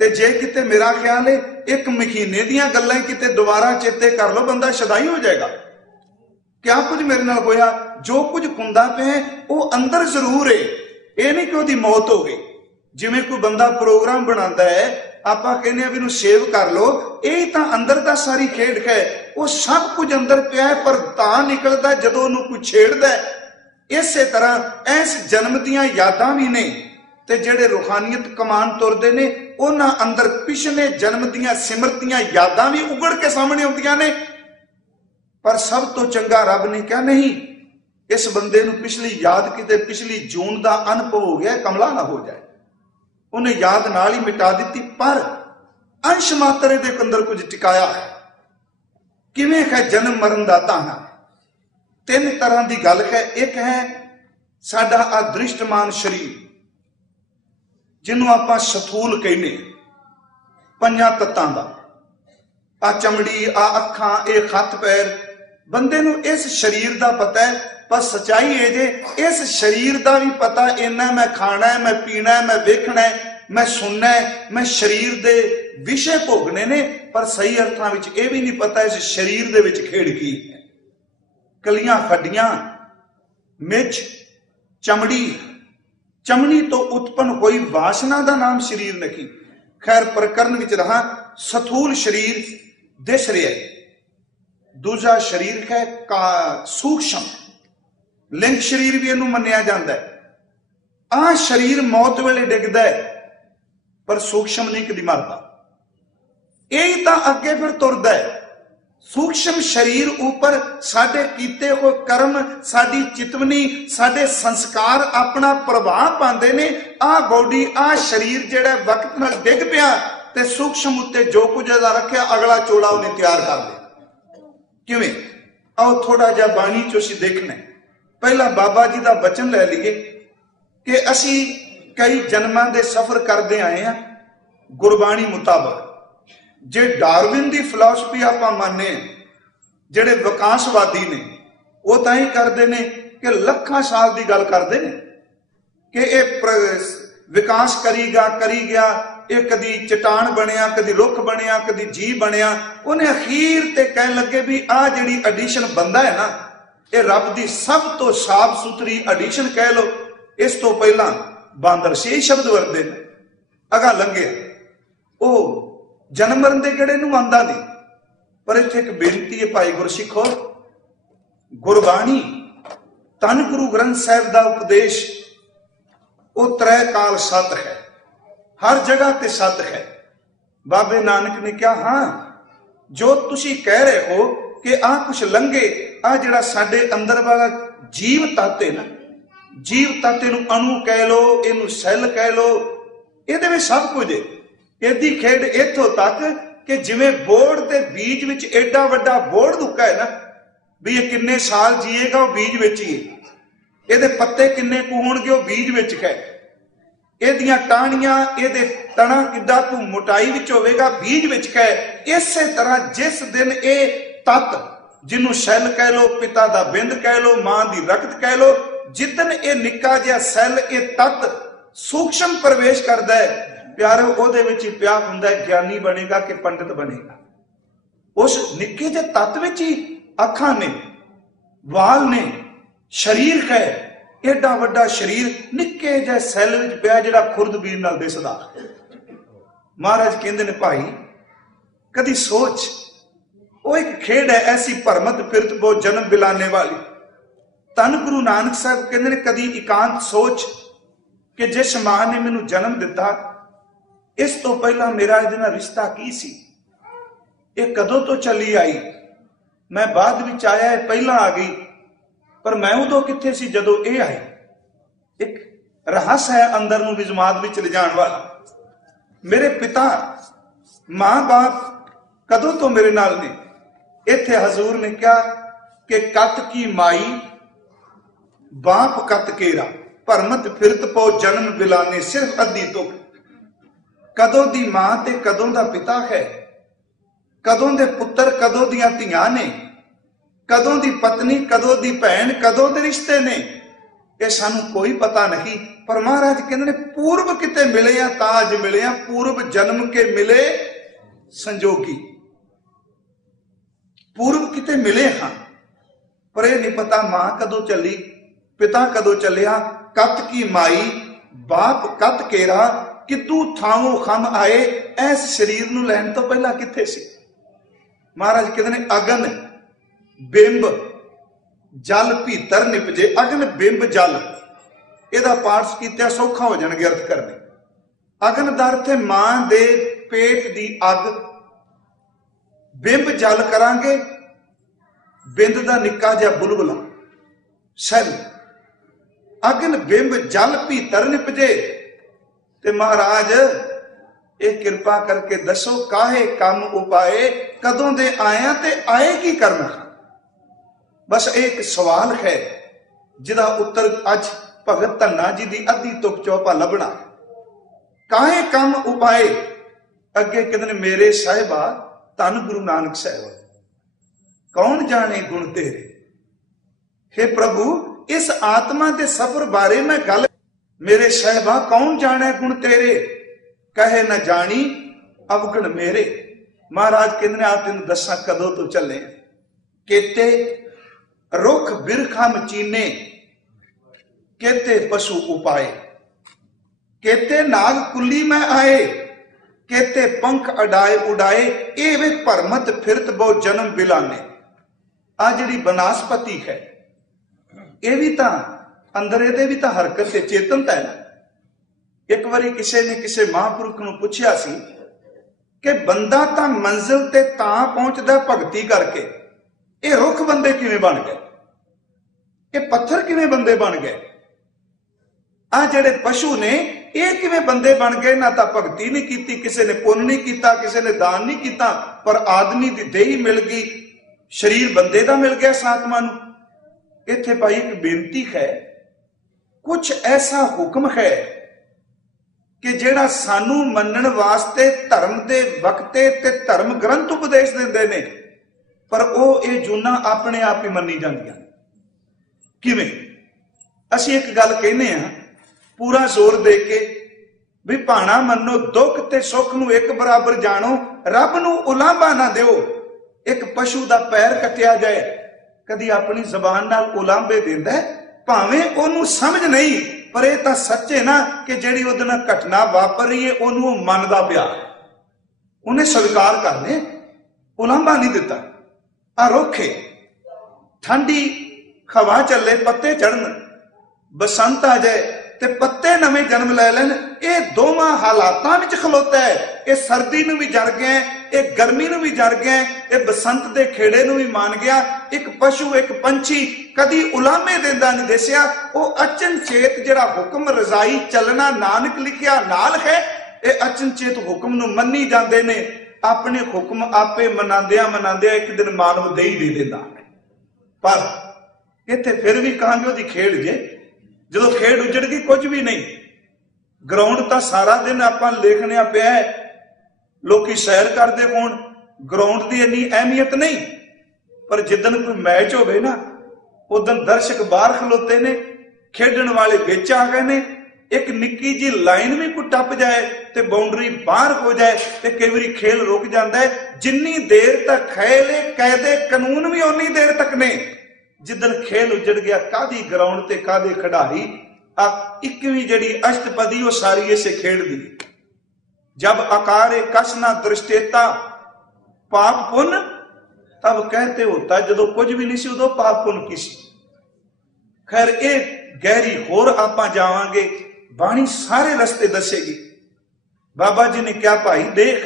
ते जे किते मेरा ख्याल है एक महीने दीयां गल्लां किते दोबारा चेते कर लो, बंदा शदाई हो जाएगा। क्या कुछ मेरे नाल होया, जो कुछ हुंदा पिया वो अंदर जरूर है, ये नहीं कि उसकी मौत हो गई। जिवें कोई बंदा प्रोग्राम बनाता है ਆਪਾਂ ਕਹਿੰਦੇ ਆ ਵੀ ਇਹਨੂੰ ਸੇਵ ਕਰ ਲੋ, ਇਹ ਤਾਂ ਅੰਦਰ ਦਾ ਸਾਰੀ ਖੇਡ ਹੈ। ਉਹ ਸਭ ਕੁਝ ਅੰਦਰ ਪਿਆ ਪਰ ਤਾਂ ਨਿਕਲਦਾ ਜਦੋਂ ਉਹਨੂੰ ਕੋਈ ਛੇੜਦਾ। ਇਸੇ ਤਰ੍ਹਾਂ ਇਸ ਜਨਮ ਦੀਆਂ ਯਾਦਾਂ ਵੀ ਨੇ ਤੇ ਜਿਹੜੇ ਰੂਹਾਨੀਅਤ ਕਮਾਨ ਤੁਰਦੇ ਨੇ ਉਹਨਾਂ ਅੰਦਰ ਪਿਛਲੇ ਜਨਮ ਦੀਆਂ ਸਿਮਰਤੀਆਂ ਯਾਦਾਂ ਵੀ ਉਗੜ ਕੇ ਸਾਹਮਣੇ ਆਉਂਦੀਆਂ ਨੇ। ਪਰ ਸਭ ਤੋਂ ਚੰਗਾ ਰੱਬ ਨੇ ਕਿਹਾ ਨਹੀਂ, ਇਸ ਬੰਦੇ ਨੂੰ ਪਿਛਲੀ ਯਾਦ ਕਿਤੇ ਪਿਛਲੀ ਜੂਨ ਦਾ ਅਨੁਭਵ ਹੋ ਗਿਆ, ਕਮਲਾ ਨਾ ਹੋ ਜਾਏ। ਉਹਨੇ ਯਾਦ ਨਾਲ ਹੀ ਮਿਟਾ ਦਿੱਤੀ, ਪਰ ਅੰਸ਼ ਮਾਤਰੇ ਦੇ ਅੰਦਰ ਕੁਝ ਟਿਕਾਇਆ ਹੈ। ਕਿਵੇਂ ਹੈ ਜਨਮ ਮਰਨ ਦਾ ਤਾਣਾ? ਤਿੰਨ ਤਰ੍ਹਾਂ ਦੀ ਗੱਲ ਹੈ। ਇੱਕ ਹੈ ਸਾਡਾ ਅਦ੍ਰਿਸ਼ਟਮਾਨ ਸਰੀਰ, ਜਿਹਨੂੰ ਆਪਾਂ ਸਥੂਲ ਕਹਿੰਦੇ, ਪੰਜਾਂ ਤੱਤਾਂ ਦਾ, ਆ ਚਮੜੀ, ਆ ਅੱਖਾਂ, ਇਹ ਹੱਥ ਪੈਰ। ਬੰਦੇ ਨੂੰ ਇਸ ਸਰੀਰ ਦਾ ਪਤਾ ਹੈ, ਪਰ ਸਚਾਈ ਇਹ ਜੇ ਇਸ ਸਰੀਰ ਦਾ ਵੀ ਪਤਾ ਇੰਨਾ ਮੈਂ ਖਾਣਾ ਹੈ, ਮੈਂ ਪੀਣਾ ਹੈ, ਮੈਂ ਵੇਖਣਾ ਹੈ, ਮੈਂ ਸੁਣਨਾ ਹੈ, ਮੈਂ ਸਰੀਰ ਦੇ ਵਿਸ਼ੇ ਭੋਗਣੇ ਨੇ, ਪਰ ਸਹੀ ਅਰਥਾਂ ਵਿੱਚ ਇਹ ਵੀ ਨਹੀਂ ਪਤਾ ਇਸ ਸਰੀਰ ਦੇ ਵਿੱਚ ਖੇਡ ਕੀ ਹੈ। ਕਲੀਆਂ, ਹੱਡੀਆਂ, ਮਿੱਝ, ਚਮੜੀ, ਚਮੜੀ ਤੋਂ ਉਤਪਨ ਹੋਈ ਵਾਸਨਾ ਦਾ ਨਾਮ ਸਰੀਰ ਨਹੀਂ। ਖੈਰ ਪ੍ਰਕਰਨ ਵਿੱਚ ਰਹਾ, ਸਥੂਲ ਸਰੀਰ ਦਿਸ ਰਿਹਾ ਹੈ। ਦੂਜਾ ਸਰੀਰ ਹੈ ਸੂਖਸ਼ਮ ਲਿੰਗ ਸਰੀਰ ਵੀ ਇਹਨੂੰ ਮੰਨਿਆ ਜਾਂਦਾ ਹੈ। ਆਹ ਸਰੀਰ ਮੌਤ ਵੇਲੇ ਡਿੱਗਦਾ ਹੈ, ਪਰ ਸੂਖਸ਼ਮ ਨਹੀਂ ਕਦੀ ਮਰਦਾ। ਇਹ ਤਾਂ ਅੱਗੇ ਫਿਰ ਤੁਰਦਾ ਹੈ। ਸੂਖਸ਼ਮ ਸਰੀਰ ਉੱਪਰ ਸਾਡੇ ਕੀਤੇ ਹੋਏ ਕਰਮ, ਸਾਡੀ ਚਿਤਵਨੀ, ਸਾਡੇ ਸੰਸਕਾਰ ਆਪਣਾ ਪ੍ਰਭਾਵ ਪਾਉਂਦੇ ਨੇ। ਆਹ ਬੋਡੀ, ਆਹ ਸਰੀਰ ਜਿਹੜਾ ਵਕਤ ਨਾਲ ਡਿੱਗ ਪਿਆ ਤੇ ਸੂਖਸ਼ਮ ਉੱਤੇ ਜੋ ਕੁਝ ਇਹਦਾ ਰੱਖਿਆ ਅਗਲਾ ਚੋਲਾ ਉਹਨੇ ਤਿਆਰ ਕਰ ਲਿਆ। ਕਿਵੇਂ? ਆਓ ਥੋੜਾ ਜਿਹਾ ਬਾਣੀ ਚੋਂ ਅਸੀਂ ਦੇਖਣਾ। ਪਹਿਲਾਂ ਬਾਬਾ ਜੀ ਦਾ ਬਚਨ ਲੈ ਲਈਏ ਕਿ ਅਸੀਂ ਕਈ ਜਨਮਾਂ ਦੇ ਸਫ਼ਰ ਕਰਦੇ ਆਏ ਆ ਗੁਰਬਾਣੀ ਮੁਤਾਬਕ। ਜੇ ਡਾਰਵਿਨ ਦੀ ਫਿਲਾਸਫੀ ਆਪਾਂ ਮੰਨੇ, ਜਿਹੜੇ ਵਿਕਾਸਵਾਦੀ ਨੇ ਉਹ ਤਾਂ ਹੀ ਕਰਦੇ ਨੇ ਕਿ ਲੱਖਾਂ ਸਾਲ ਦੀ ਗੱਲ ਕਰਦੇ ਨੇ ਕਿ ਇਹ ਵਿਕਾਸ ਕਰੀ ਗਿਆ, ਇਹ ਕਦੀ ਚਟਾਨ ਬਣਿਆ, ਕਦੀ ਰੁੱਖ ਬਣਿਆ, ਕਦੀ ਜੀਵ ਬਣਿਆ। ਉਹਨੇ ਅਖੀਰ ਤੇ ਕਹਿਣ ਲੱਗੇ ਵੀ ਆਹ ਜਿਹੜੀ ਐਡੀਸ਼ਨ ਬੰਦਾ ਹੈ ਨਾ, ਇਹ ਰੱਬ ਦੀ ਸਭ ਤੋਂ ਸਾਫ ਸੁਥਰੀ ਐਡੀਸ਼ਨ ਕਹਿ ਲੋ। ਇਸ ਤੋਂ ਪਹਿਲਾਂ ਬਾਂਦਰ ਛੇ ਸ਼ਬਦ ਵਰਤੇ ਨੇ, ਅਗਾ ਲੰਘਿਆ। ਉਹ ਜਨਮ ਮਰਨ ਦੇ ਗੇੜੇ ਨੂੰ ਆਂਦਾ ਨਹੀਂ। ਪਰ ਇੱਥੇ ਇੱਕ ਬੇਨਤੀ ਹੈ ਭਾਈ ਗੁਰਸਿੱਖੋ, ਗੁਰਬਾਣੀ ਧੰਨ ਗੁਰੂ ਗ੍ਰੰਥ ਸਾਹਿਬ ਦਾ ਉਪਦੇਸ਼ ਉਹ ਤ੍ਰੈ ਕਾਲ ਸਤ ਹੈ, ਹਰ ਜਗ੍ਹਾ ਤੇ ਸਤ ਹੈ। ਬਾਬੇ ਨਾਨਕ ਨੇ ਕਿਹਾ ਹਾਂ, ਜੋ ਤੁਸੀਂ ਕਹਿ ਰਹੇ ਹੋ ਕਿ ਆਹ ਕੁਛ ਲੰਘੇ, ਆਹ ਜਿਹੜਾ ਸਾਡੇ ਅੰਦਰ ਵਾਲਾ ਜੀਵ ਤੱਤ ਹੈ ਨਾ, ਜੀਵ ਤੱਤ ਨੂੰ ਅਣੂ ਕਹਿ ਲੋ, ਇਹਨੂੰ ਸੈੱਲ ਕਹਿ ਲੋ, ਇਹਦੇ ਵਿੱਚ ਸਭ ਕੁਝ ਹੈ। ਇਹਦੀ ਖੇਡ ਇੱਥੋਂ ਤੱਕ ਕਿ ਜਿਵੇਂ ਬੋੜ ਦੇ ਬੀਜ ਵਿੱਚ ਐਡਾ ਵੱਡਾ ਬੋੜ ਦੁੱਕਾ ਹੈ ਨਾ, ਵੀ ਇਹ ਕਿੰਨੇ ਸਾਲ ਜੀਏਗਾ ਉਹ ਬੀਜ ਵਿੱਚ ਹੀ ਹੈ। ਇਹਦੇ ਪੱਤੇ ਕਿੰਨੇ ਕੁ ਹੋਣਗੇ ਉਹ ਬੀਜ ਵਿੱਚ ਹੈ। ਇਹਦੀਆਂ ਟਾਹਣੀਆਂ, ਇਹਦੇ ਤਣਾ ਕਿੱਦਾਂ ਕੁ ਮੋਟਾਈ ਵਿੱਚ ਹੋਵੇਗਾ, ਬੀਜ ਵਿੱਚ ਹੈ। ਇਸੇ ਤਰ੍ਹਾਂ ਜਿਸ ਦਿਨ ਇਹ ਤੱਤ, ਜਿਹਨੂੰ ਸੈੱਲ ਕਹਿ ਲੋ, ਪਿਤਾ ਦਾ ਬਿੰਦ ਕਹਿ ਲੋ, ਮਾਂ ਦੀ ਰਕਤ ਕਹਿ ਲੋ, ਜਿੱਦਨ ਇਹ ਨਿੱਕਾ ਜਿਹਾ ਸੈੱਲ, ਇਹ ਤੱਤ ਸੂਖਸ਼ਮ ਪ੍ਰਵੇਸ਼ ਕਰਦਾ ਹੈ, ਪਿਆਰੇ ਉਹਦੇ ਵਿੱਚ ਹੀ ਪਿਆ ਹੁੰਦਾ ਹੈ ਗਿਆਨੀ ਬਣੇਗਾ ਕਿ ਪੰਡਿਤ ਬਣੇਗਾ। ਉਸ ਨਿੱਕੇ ਜਿਹੇ ਤੱਤ ਵਿੱਚ ਹੀ ਅੱਖਾਂ ਨੇ, ਵਾਲ ਨੇ, ਸਰੀਰ ਹੈ, ਏਡਾ ਵੱਡਾ ਸਰੀਰ ਨਿੱਕੇ ਜਿਹੇ ਸੈੱਲ ਵਿੱਚ ਪਿਆ ਜਿਹੜਾ ਖੁਰਦਬੀਨ ਨਾਲ ਦਿਸਦਾ। ਮਹਾਰਾਜ ਕਹਿੰਦੇ ਨੇ ਭਾਈ ਕਦੀ ਸੋਚ, ਉਹ ਇੱਕ ਖੇਡ ਹੈ ਐਸੀ ਭਰਮਤ ਫਿਰਤ ਬੋ ਜਨਮ ਬਿਲਾਨੇ ਵਾਲੀ। ਧੰਨ ਗੁਰੂ ਨਾਨਕ ਸਾਹਿਬ ਕਹਿੰਦੇ ਨੇ ਕਦੀ ਇਕਾਂਤ ਸੋਚ ਕਿ ਜਿਸ ਮਾਂ ਨੇ ਮੈਨੂੰ ਜਨਮ ਦਿੱਤਾ, ਇਸ ਤੋਂ ਪਹਿਲਾਂ ਮੇਰਾ ਇਹਦੇ ਨਾਲ ਰਿਸ਼ਤਾ ਕੀ ਸੀ, ਇਹ ਕਦੋਂ ਤੋਂ ਚੱਲੀ ਆਈ, ਮੈਂ ਬਾਅਦ ਵਿੱਚ ਆਇਆ, ਇਹ ਪਹਿਲਾਂ ਆ ਗਈ, ਪਰ ਮੈਂ ਉਦੋਂ ਕਿੱਥੇ ਸੀ ਜਦੋਂ ਇਹ ਆਈ। ਇੱਕ ਰਹੱਸ ਹੈ ਅੰਦਰ ਨੂੰ ਵਿਜਮਾਦ ਵਿੱਚ ਲਿਜਾਣ ਵਾਲਾ। ਮੇਰੇ ਪਿਤਾ ਮਾਂ ਬਾਪ ਕਦੋਂ ਤੋਂ ਮੇਰੇ ਨਾਲ ਨੇ। ਇੱਥੇ ਹਜ਼ੂਰ ਨੇ ਕਿਹਾ ਕਿ ਕਤ ਕੀ ਮਾਈ ਬਾਪ ਕਤ ਕੇਰਾ, ਭਰਮਤ ਫਿਰਤ ਪੋ ਜਨਮ ਬਿਲਾਨੇ, ਸਿਰਫ ਅੱਧੀ ਤੁਕ। ਕਦੋਂ ਦੀ ਮਾਂ ਤੇ ਕਦੋਂ ਦਾ ਪਿਤਾ ਹੈ, ਕਦੋਂ ਦੇ ਪੁੱਤਰ ਕਦੋਂ ਦੀਆਂ ਧੀਆਂ ਨੇ, ਕਦੋਂ ਦੀ ਪਤਨੀ ਕਦੋਂ ਦੀ ਭੈਣ, ਕਦੋਂ ਦੇ ਰਿਸ਼ਤੇ ਨੇ, ਇਹ ਸਾਨੂੰ ਕੋਈ ਪਤਾ ਨਹੀਂ। ਪਰ ਮਹਾਰਾਜ ਕਹਿੰਦੇ ਨੇ ਪੂਰਬ ਕਿਤੇ ਮਿਲੇ ਆ ਤਾਂ ਅੱਜ ਮਿਲੇ ਆ, ਪੂਰਬ ਜਨਮ ਕੇ ਮਿਲੇ ਸੰਜੋਗੀ। ਪੂਰਬ ਕਿਤੇ ਮਿਲੇ ਹਾਂ, ਪਰ ਇਹ ਨਹੀਂ ਪਤਾ ਮਾਂ ਕਦੋਂ ਚੱਲੀ, ਪਿਤਾ ਕਦੋਂ ਚੱਲਿਆ। ਕਤ ਕੀ ਮਾਈ ਬਾਪ ਕਤ ਕੇਰਾ, किदू थावों खम आए, इस शरीर नूं लैण तो पहला कित्थे सी? महाराज कहते ने अगन बिंब जल भीतर निपजे। अगन बिंब जल, इहदा पाठ कीतिया सौखा हो जाणगे अर्थ करने। अगन दा अर्थ है मां दे पेट दी अग, बिंब जल करांगे, बिंद दा निक्का जिहा बुलबुला सैल। अगन बिंब जल भीतर निपजे। ते महाराज ये कृपा करके दसो काहे कम उपाए, कदों दे आया ते आए की करना? बस एक सवाल है जिदा उत्तर अज भगत धन्ना जी दी अद्धी तुक चौपा लभना। काहे कम उपाए? अगे कहते मेरे साहिबा धन गुरु नानक साहिब, कौन जाने गुण तेरे। हे प्रभु इस आत्मा के सफर बारे मैं गल, मेरे साहिबा कौन जाने गुण तेरे, कहे न जानी अवगुण मेरे। महाराज कहते आ तेन दसा कदों तो चले। केते रुख बिरखा मचीने, केते पशु उपाए, केते नाग कुली में आए, केते पंख अडाए उड़ाए, ए वे भरमत फिरत बहु जन्म बिलाने। आ जिहड़ी बनस्पति है ये भी तो अंदर ये भी तो हरकत से चेतनता है ना। एक बारी किसी ने किसी महापुरुष को पूछा सी कि बंदा तो मंजिल ते तां पहुंचदा भगती करके, ये रुख बंदे किवें बन गए, ये पत्थर किवें बंदे बन गए, आ जिहड़े पशु ने ये किवें बंदे बन गए। ना तो भगती नहीं की, किसी ने पुण्य नहीं किया, किसी ने दान नहीं किया, पर आदमी की देही मिल गई, शरीर बंदे का मिल गया इस आत्मा नूं। इत्थे भाई एक बेनती है, कुछ ऐसा हुक्म है कि जेड़ा सानू मनण वास्ते धर्म दे वक्ते ते धर्म ग्रंथ उपदेश देंदे ने, पर वो ये जूना अपने आप ही मनी जांदियां। किवें? असीं एक गल कहने आ पूरा जोर दे के भी भाणा मनो, दुख ते सुख नूं एक बराबर जानो, रब नूं उलांभा ना दिओ। एक पशु दा पैर कटिया जाए, कदी अपनी जबान नाल उलांभे दिंदा है, भावें ओनू समझ नहीं, पर यह तां सच है ना कि जिहड़ी उहदे नाल घटना वापर रही है ओनू मनदा पिया, उन्हें स्वीकार करने, उलांभा नहीं दिता। आ रुख है, ठंडी हवा चले, पत्ते चढ़न, बसंत आ जाए ते पत्ते नवें जन्म ले लैन, ये दोवां हालातां विच खलोता है। ये सर्दी नूं भी जर गया, ये गर्मी नूं भी जर गया, ये बसंत दे खेड़े नूं भी मान गया। एक पशु एक पंछी कदी उलामे देंदा नहीं दिसिया, वो अचनचेत जिहड़ा हुक्म रजाई चलना नानक लिखिया नाल है, ये अचनचेत हुक्म नूं मन्नी जांदे ने। अपने हुक्म आपे मनांदियां मनांदियां एक दिन मानव दे ही दे देंदा। पर इत्थे फिर भी कहांगे उहदी खेड़ जे, जो खेड उजड़ गई कुछ भी नहीं। ग्राउंड तो सारा दिन आपां देखने पिया है, लोग सैर करते होण, ग्राउंड की इन्नी अहमियत नहीं, पर जिदन कोई मैच होवे ना उदन दर्शक बाहर खलोते ने, खेडण वाले विच आ गए ने। एक निक्की जी लाइन भी कोई टप जाए तो बाउंड्री बाहर हो जाए तो कई बार खेल रुक जाता है। जिन्नी देर तक खेल कायदे कानून भी उन्नी देर तक ने, जिदन खेल उजड़ गया कादी ग्राउंड ते कादे खिडारी। इकवी जड़ी अष्टपदी वो सारी इसे खेड दी। जब आकारे कसना दृष्टेता पाप पुण्य तब कहते होता, जो कुछ भी नहीं सी उदो पाप पुण्य की सी। खैर ये गहरी होर आपां जावांगे, बाणी सारे रस्ते दसेगी। बाबा जी ने क्या भाई देख,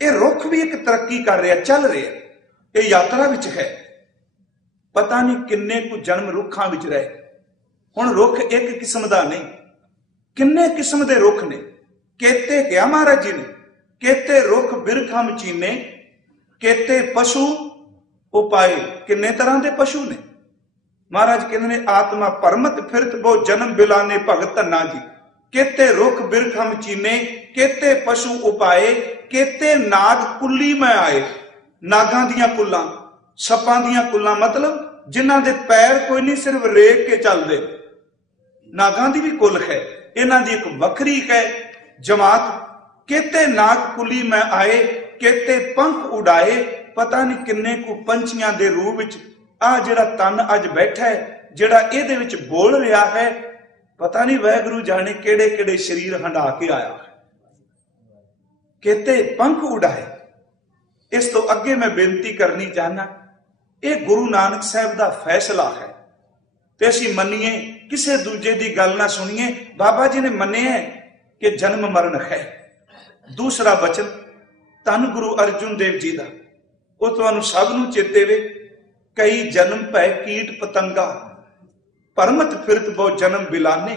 ये रुख भी एक तरक्की कर रहा, चल रहा, ये यात्रा विच है। पता नहीं किन्ने को जन्म रुखां विच रहे। हुण रुख एक किस्म दा नहीं, किन्ने किस्म दे रुख ने। केते क्या महाराज जी ने, केते रुख बिरखा मचीने, केते पशु उपाए। किन्ने तरह के पशु ने। महाराज कहते ने आत्मा परमत फिरत बहु जन्म बिलाने भगत धन्ना जी। केते रुख बिरखा मचीने, केते पशु उपाए, केते नाग कुली में आए। नागां दियां कुल्लां, सपां दियां कुल्लां, मतलब जिन्हां दे पैर कोई नहीं, सिर्फ रेक के चलते। नागां दी भी कुल है, इन्हां दी एक वखरी है जमात। केते नाग कुली में आए, केते पंख उड़ाए। पता नहीं किन्ने को पंछियां दे रूप विच आ जिहड़ा तन अज बैठा है, जिहड़ा इहदे विच बोल रहा है, पता नहीं वाहिगुरू जाने केड़े केड़े शरीर हंडा के आया है। केते पंख उड़ाए। इस तो अगे मैं बेनती करनी चाहना, यह गुरु नानक साहब का फैसला है ते असीं मन्नीए, किसी दूजे की गल ना सुनीए। बाबा जी ने मन्निया कि जन्म मरण है। दूसरा बचन धन गुरु अर्जुन देव जी का, वो तुहानू सब नू चेते वे, कई जन्म पै कीट पतंगा, परमत फिरत बहु जन्म बिलाने।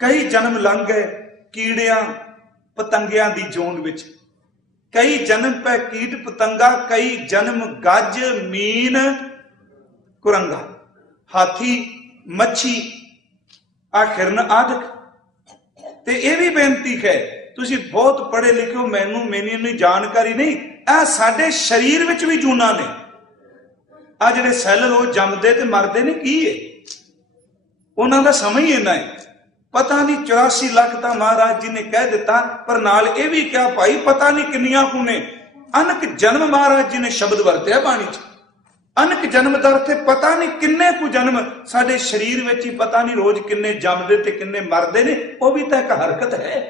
कई जन्म लंघ गए कीड़ियां पतंगियां दी जोन विच, कई जन्म पै कीट पतंगा, कई जन्म गज मीन कुरंगा, हाथी मच्छी आ हिरन आदि। ते यह भी बेनती है, तुसी बहुत पढ़े लिखे हो, मैनू जानकारी नहीं, आ साडे शरीर विच भी जूना ने। आ जिहड़े सैल लोग जमदे ते मरदे ने, की है उन्हां दा समय ही इन्ना है। पता नहीं 84 लाख तो महाराज जी ने कह दिता, पर नाल यह भी क्या भाई पता नहीं किन्नियां कु ने। अनक जन्म महाराज जी ने शब्द वरत्या बाणी च, अनक जन्म दा अर्थ पता नहीं किन्ने कु जन्म साडे शरीर विच ही, पता नहीं रोज किन्ने जमदे ते किन्ने मरदे ने। वह भी तो एक हरकत है।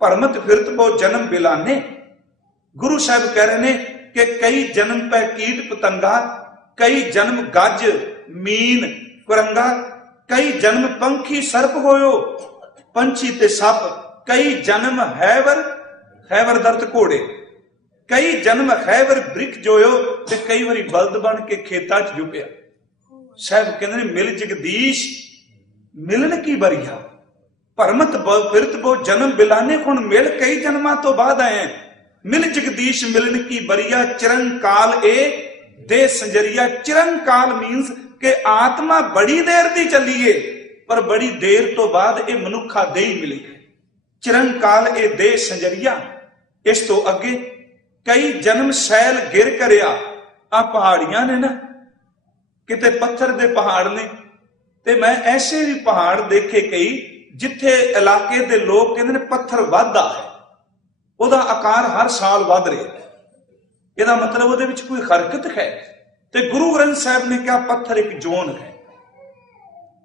परमत फिरत बहु जन्म बिलाने। गुरु साहब कह रहे हैं कि कई जन्म पै कीट पतंगा, कई जन्म गज मीन कुरंगा, कई जन्म पंखी सर्प होयो, पंछी ते सप, कई जन्म हैवर, हैवर दर्द घोड़े, कई जन्म हैवर वृक्ष जोयो, ते कई बारी बलद बन के खेतां च जुपिया। साहब कहते ने मिल जगदीश मिलन की बरिया, परमत फिरत बहु जन्म बिलाने। हुण मिल कई जन्मां तो बाद आए हैं। मिल जगदीश मिलन की बरिया, चिरंकाल ए दे संजरिया। चिरंकाल मीन्स कि आत्मा बड़ी देर दी चली है, पर बड़ी देर तो बाद ये मनुखा दे ही मिली है। चिरंकाल ए दे संजरिया। इस तो अगे कई जन्म सैल गिर करया। आ पहाड़ियां ने ना, किते पत्थर दे पहाड़ ने, ते मैं ऐसे भी पहाड़ देखे कई जिथे इलाके दे लोग कहते ने पत्थर वाधा है, ओदा आकार हर साल वध रहा है। यदा मतलब ਉਹਦੇ ਵਿੱਚ कोई हरकत है। ते गुरु ग्रंथ साहब ने कहा पत्थर एक जोन है।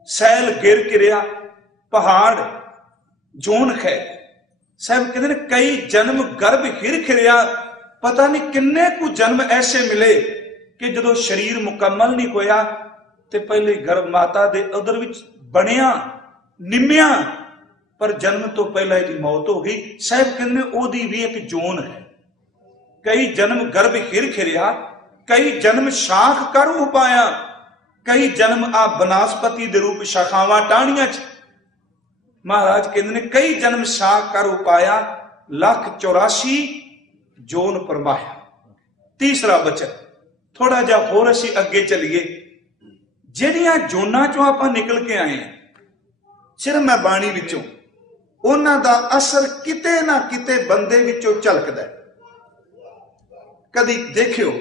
सैल गिर किरिया, पहाड़ जोन है। साहब कहते हैं कई जन्म गर्भ हिर खिरिया। पता नहीं किन्ने कु जन्म ऐसे मिले कि जो शरीर मुकम्मल नहीं होया, ते पहले गर्भ माता दे उदर विच बनिया निम्या, पर जन्म तो पहला इसकी मौत हो गई। साहब कहते हैं ओदी भी एक जोन है। कई जन्म गर्भ हिर खिरिया, कई जन्म शाख कर उपाया, कई जन्म आ बनास्पति दे रूप शाखावां टाणियां च। महाराज कहते हैं कई जन्म शाख कर उपाया, 184 जोन परमाया। तीसरा बचन थोड़ा जा होर असीं अगे चलीए। जिहड़ियां जोनां चों आपां निकल के आए हैं, सिर्फ मैं बाणी विचों, उन्हां दा असर किते ना किते बंदे विचों झलकदा है। कदी देखियो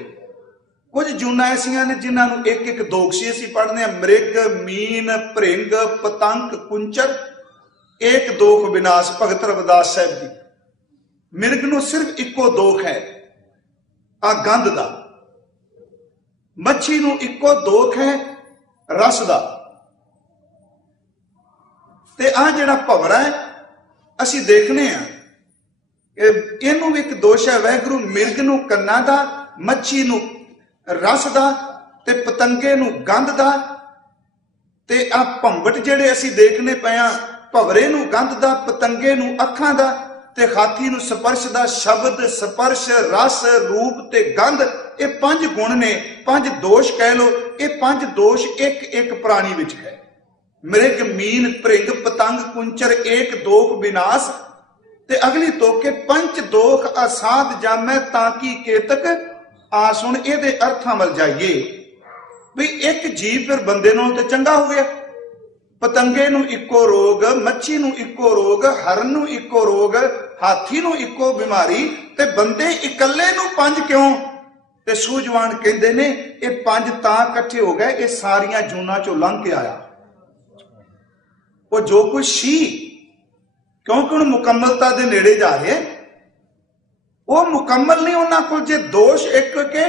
कुछ जूना ऐसियां ने जिन्होंने एक एक दोगसी असीं पढ़ने, मृग मीन भृंग पतंग कुंचर, एक दोख विनाश। भगत रविदास साहब जी, मिर्ग नूं सिर्फ इक्को दोख है आ गंध दा, मच्छी नूं इक्को दोख है रस दा, ते आ जिहड़ा भवरा है असीं देखने आ, इहनूं भी एक दोष है। वाहिगुरू मिर्ग नूं कन्ना दा, मच्छी नूं रस दा, ते पतंगे नूं गंध दा, ते आ भंबट जिहड़े असीं देखने पे आ, भवरे नूं गंध दा, पतंगे नूं अखां दा, ते हाथी नूं स्पर्श दा। शब्द स्पर्श रस रूप ते गंध, ये 5 गुण ने, 5 दोष कह लो। ये 5 दोष एक एक प्राणी विच है। मृग मीन भृंग पतंग कुंचर एक दोख विनाश, ते अगली तोके पंच दोख असाध जामै ताकि केतक आसुन। ये अर्थ अमल जाइए भी एक जीव फिर बंदे नाल ते चंगा हो गया। पतंगे नूं इक्को रोग, मच्छी नूं इक्को रोग, हरन नूं इक्को रोग, हाथी नूं इक्को बीमारी, ते बंदे इकल्ले नूं 5 क्यों? ते सूझवान कहंदे ने ये 5 तां इकट्ठे हो गए, ये सारियां जूनां चों लंघ के आया वो जो कुछ सी, क्योंकि हुण मुकम्मलता दे नेड़े जा रहे। वो मुकम्मल नहीं, उन्हां कोल जे दोष एक के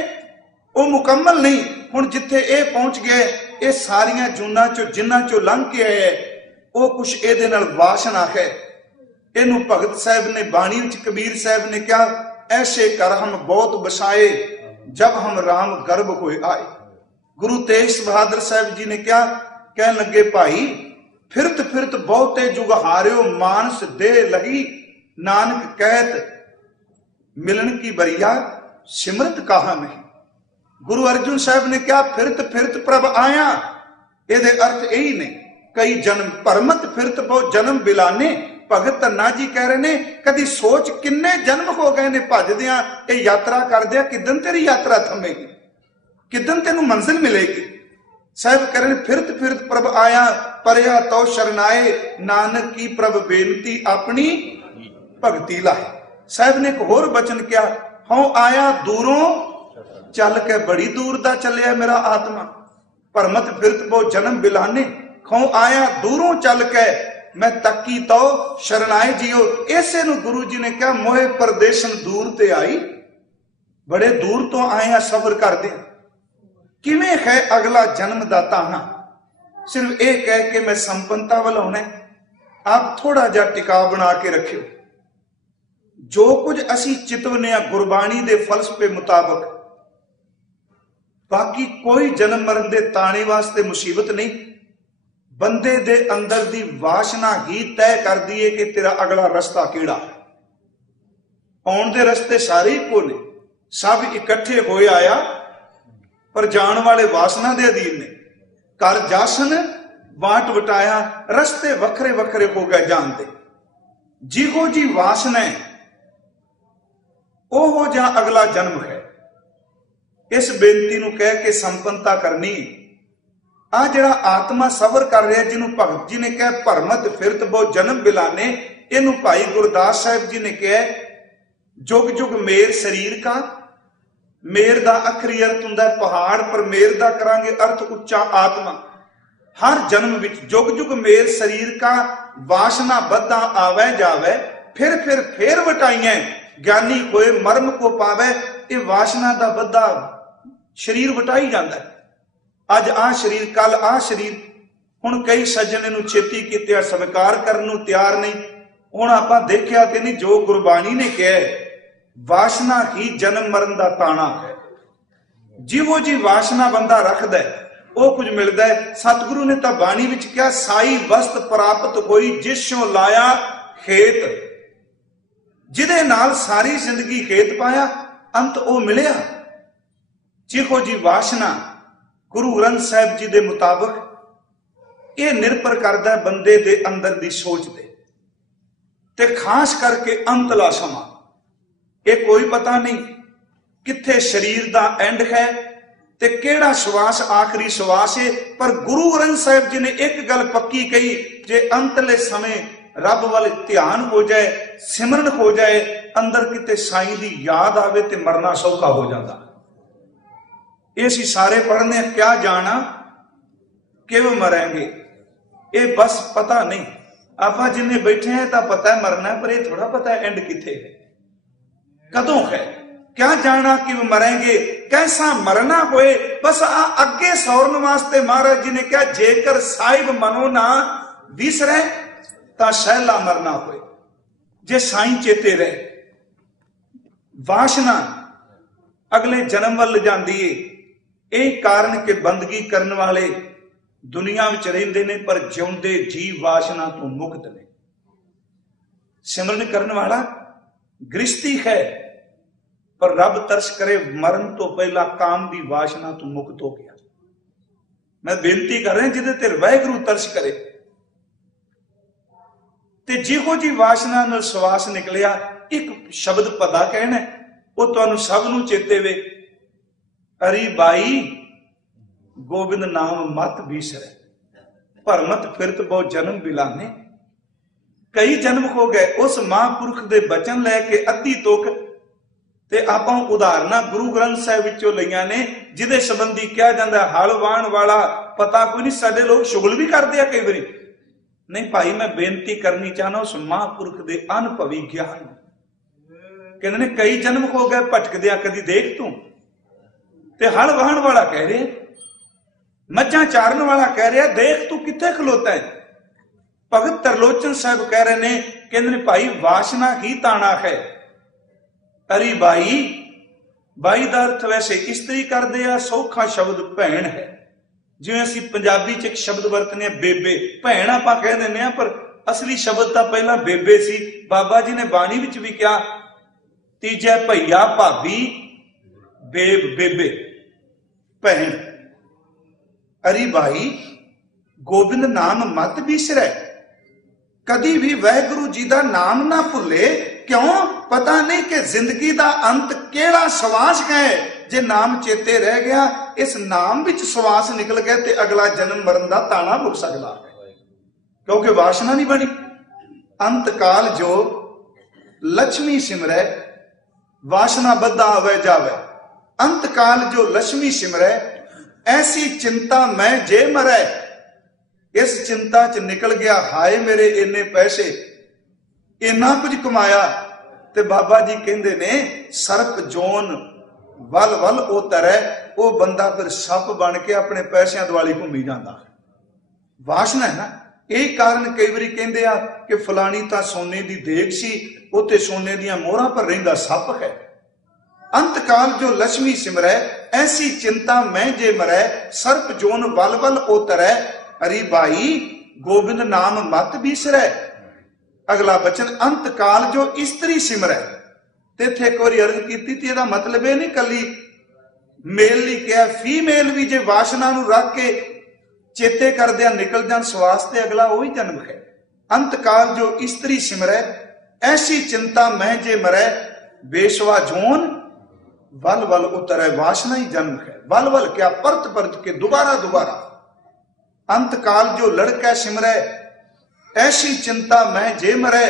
वो मुकम्मल नहीं। हुण जिथे ये पहुंच गए, ये सारियां जूनां चों जिन्हां चों लंघ के आए, वो कुछ इहदे नाल वासना है। इनू भगत साहब ने बाणी विच कबीर साहब ने कहा, ऐसे कर हम बहुत बसाए जब हम राम गर्भ होए आए। गुरु तेग बहादुर साहब जी ने क्या कह लगे, भाई फिरत फिरत बहुते जुग हारियो मानस दे लगी, नानक कहत मिलन की बरिया सिमरत कहा नहीं। गुरु अर्जुन साहब ने क्या फिरत फिरत प्रभ आया, ਇਹਦੇ अर्थ यही ने कई जन्म परमत फिरत बहुत जन्म बिलाने। भगत धन्ना जी कह रहे ने कदी सोच किन्ने जन्म हो गए ने भजदियां ये यात्रा करदिया, किदन तेरी यात्रा थमेगी, किदन तेनू मंजिल मिलेगी। साहब कह रहे फिरत फिरत प्रभ आया, परया तो शरणाए, नानक की प्रभ बेनती अपनी भगती लाए। साहब ने एक होर बचन क्या, हूं आया दूरों चल के बड़ी दूर दा चलिया मेरा आत्मा, परमत फिरत बहु जन्म बिलाने, खौ आया दूरों चल के मैं तकी तो शरणाए जियो। ऐसे नु गुरु जी ने क्या मोहे परदेशन दूर ते आई, बड़े दूर तो आया सफर कर दे, किवें है अगला जन्म दाता हां। सिर्फ ये कह के मैं संपन्नता वाल होना, आप थोड़ा जा टिकाव बना के रखियो। जो कुछ असी चितवने गुरबाणी दे फलसफे मुताबक, बाकी कोई जन्म मरण दे ताने वास्ते मुसीबत नहीं। बंदे दे अंदर दी वासना ही तय कर दी है कि तेरा अगला रस्ता केड़ा है। आउण दे रस्ते सारे इको ने, सब इकट्ठे होए आया, पर जान वाले वासना दे अधीन ने। कर जासन बांट वटाया, रस्ते वखरे वखरे हो गए जानते। जिहो जी वासना है ओहो जा अगला जन्म है। इस बेनती नूं कह के संपन्नता करनी। आ जिहड़ा आत्मा सबर कर रहा, जिन्हों भगत जी ने कहा भरमत फिरत बहु जन्म बिलाने, इनू भाई गुरदास साहब जी ने कहा जुग जुग मेर शरीर का। मेर दा अखरी अर्थ हुंदा पहाड़, पर मेर दा करांगे अर्थ उच्चा आत्मा। हर जन्म विच जुग जुग मेर शरीर का, वासना बद्दा आवे जावे, फिर वटाइए ज्ञानी होए मर्म को पावे। ये वासना दा बद्दा शरीर वटाई जाता है। अज आ शरीर, कल आ शरीर। हुण कई सज्जन इनू छेती कीते स्वीकार करन नूं तैयार नहीं। हुण आपां देखिया कि नहीं, जो गुरबाणी ने कहा वासना ही जन्म मरण दा ताना है। जिहो जी वासना बंदा रखदा है वो कुछ मिलता है। सतगुरु ने तो बाणी विच कहा साई वस्त प्राप्त होई जिसों लाया खेत। जिदे नाल सारी जिंदगी खेत पाया, अंत वो मिलिया। जिहो जी वासना गुरु ग्रंथ साहिब जी के मुताबिक यह निर्भर करता है बंदे दे अंदर दी सोच ते खास करके अंतला समा। ये कोई पता नहीं किथे शरीर दा एंड है ते केड़ा श्वास आखिरी श्वास है। पर गुरु ग्रंथ साहिब जी ने एक गल पक्की कही, जे अंतले समय रब वाले ध्यान हो जाए, सिमरन हो जाए, अंदर किते साईं दी याद आवे ते मरना सौखा हो जाता। ये सी सारे पढ़ने क्या जाना किव मरेंगे, ये बस पता नहीं। आप जिन्हें बैठे हैं तो पता है मरना, पर ये थोड़ा पता है एंड किथे है, कदों है। क्या जाना कि मरेंगे, कैसा मरना होए, बस अगे सौरन वास्ते महाराज जी ने क्या जेकर साहिब मनो ना विसरे ता सहला मरना होए, जे साईं चेते रहे। वासना अगले जन्म वल जांदी है। यही कारण के बंदगी करने वाले दुनिया में रहिंदे ने, पर जिउंदे जी वासना तो मुक्त ने। सिमरन करने वाला गृहस्थी है, पर रब तरस करे मरण तो पहला काम की वासना तो मुक्त हो गया। मैं बेनती कर रहा जिदे ते वाहिगुरू तरस करे। ते जिहो जी वासना नाल श्वास निकलिया, एक शब्द पता कहना वो तुहानू सब नू चेते वे, अरी बाई गोबिंद नाम मत बीसरे, भरमत फिरत बहु जन्म बिलाने। कई जन्म हो गए उस महापुरुष दे बचन लैके अद्धी तुक ते आपां उदाहरणा गुरु ग्रंथ साहिब विचों लईआं ने, जिदे संबंधी कहा जाता है हल वाहण वाला पता कोई नहीं। साडे लोग शुगल भी करते हैं कई बारी। नहीं भाई, मैं बेनती करनी चाहना उस महापुरुष दे अनुभवी ज्ञान। कहते ने कई जन्म हो गए भटकदिया, कदी देख तू ते हल वाहण वाला कह रहे, मज्जां चारन वाला कह रहा देख तू किथे खलोता है। भगत तरलोचन साहब कह रहे ने, कहते ने भाई वासना ही ताना है। अरे बाई, बाई का अर्थ वैसे इस्त्री करते हैं, सौखा शब्द भैन है। जिवें असीं पंजाबी च एक शब्द वरतने बेबे, भैन आपां कह दिंदे आ, पर असली शब्द तां पहला बेबे सी। बाबा जी ने बाणी विच भी कहा, तीजा भैया भाभी बेब बेबे भैन। अरे भाई, गोबिंद नाम मत बिसरै, कदी भी वाहिगुरु जी का नाम ना भुले। क्यों? पता नहीं कि जिंदगी का अंत केड़ा सवास है। जे नाम चेते रह गया, इस नाम विच सवास निकल गया, तो अगला जन्म मरण का ताना मुक सकता है, क्योंकि वासना नहीं बनी। अंत काल जो लक्ष्मी सिमरै, वासना बद्धा आवे जावे। अंत काल जो लक्ष्मी सिमरै, ऐसी चिंता मैं जे मरै। इस चिंता च निकल गया, हाय मेरे इन्ने पैसे, इन्ना कुछ कमाया, ते बाबा जी कहते ने सर्प जोन वल वल ओ तरै। वो बंदा फिर सप बन के अपने पैसों दुआली घूमी जाता है। वासना है ना। यही कारण कई बार कहते आ कि फलानी तो सोने की देग सी, उत्ते सोने दियां मोहरां पर रहिंदा सप है। अंत काल जो लक्ष्मी सिमरै, ऐसी चिंता मैं जे मरै। सर्प जोन वल वल ओ तरै। अरे भाई, गोबिंद नाम मत बिसरै। अगला बचन, अंत काल जो इस्त्री सिमरै। ते इत्थे एक बार अर्ज की थी, इसका मतलब यह नहीं कली मेल नहीं किया, फीमेल भी जे वासना नूं रख के चेते करदिया निकल जान सवास, ते अगला वही जन्म है। अंत काल जो इस्त्री सिमरै, ऐसी चिंता मैं जे मरै। बेसवा जोन वल वल उतरै। वासना ही जन्म है। वल वल क्या? परत परत के, दोबारा दोबारा। अंत काल जो लड़का सिमरै, ऐसी चिंता मैं जे मरै।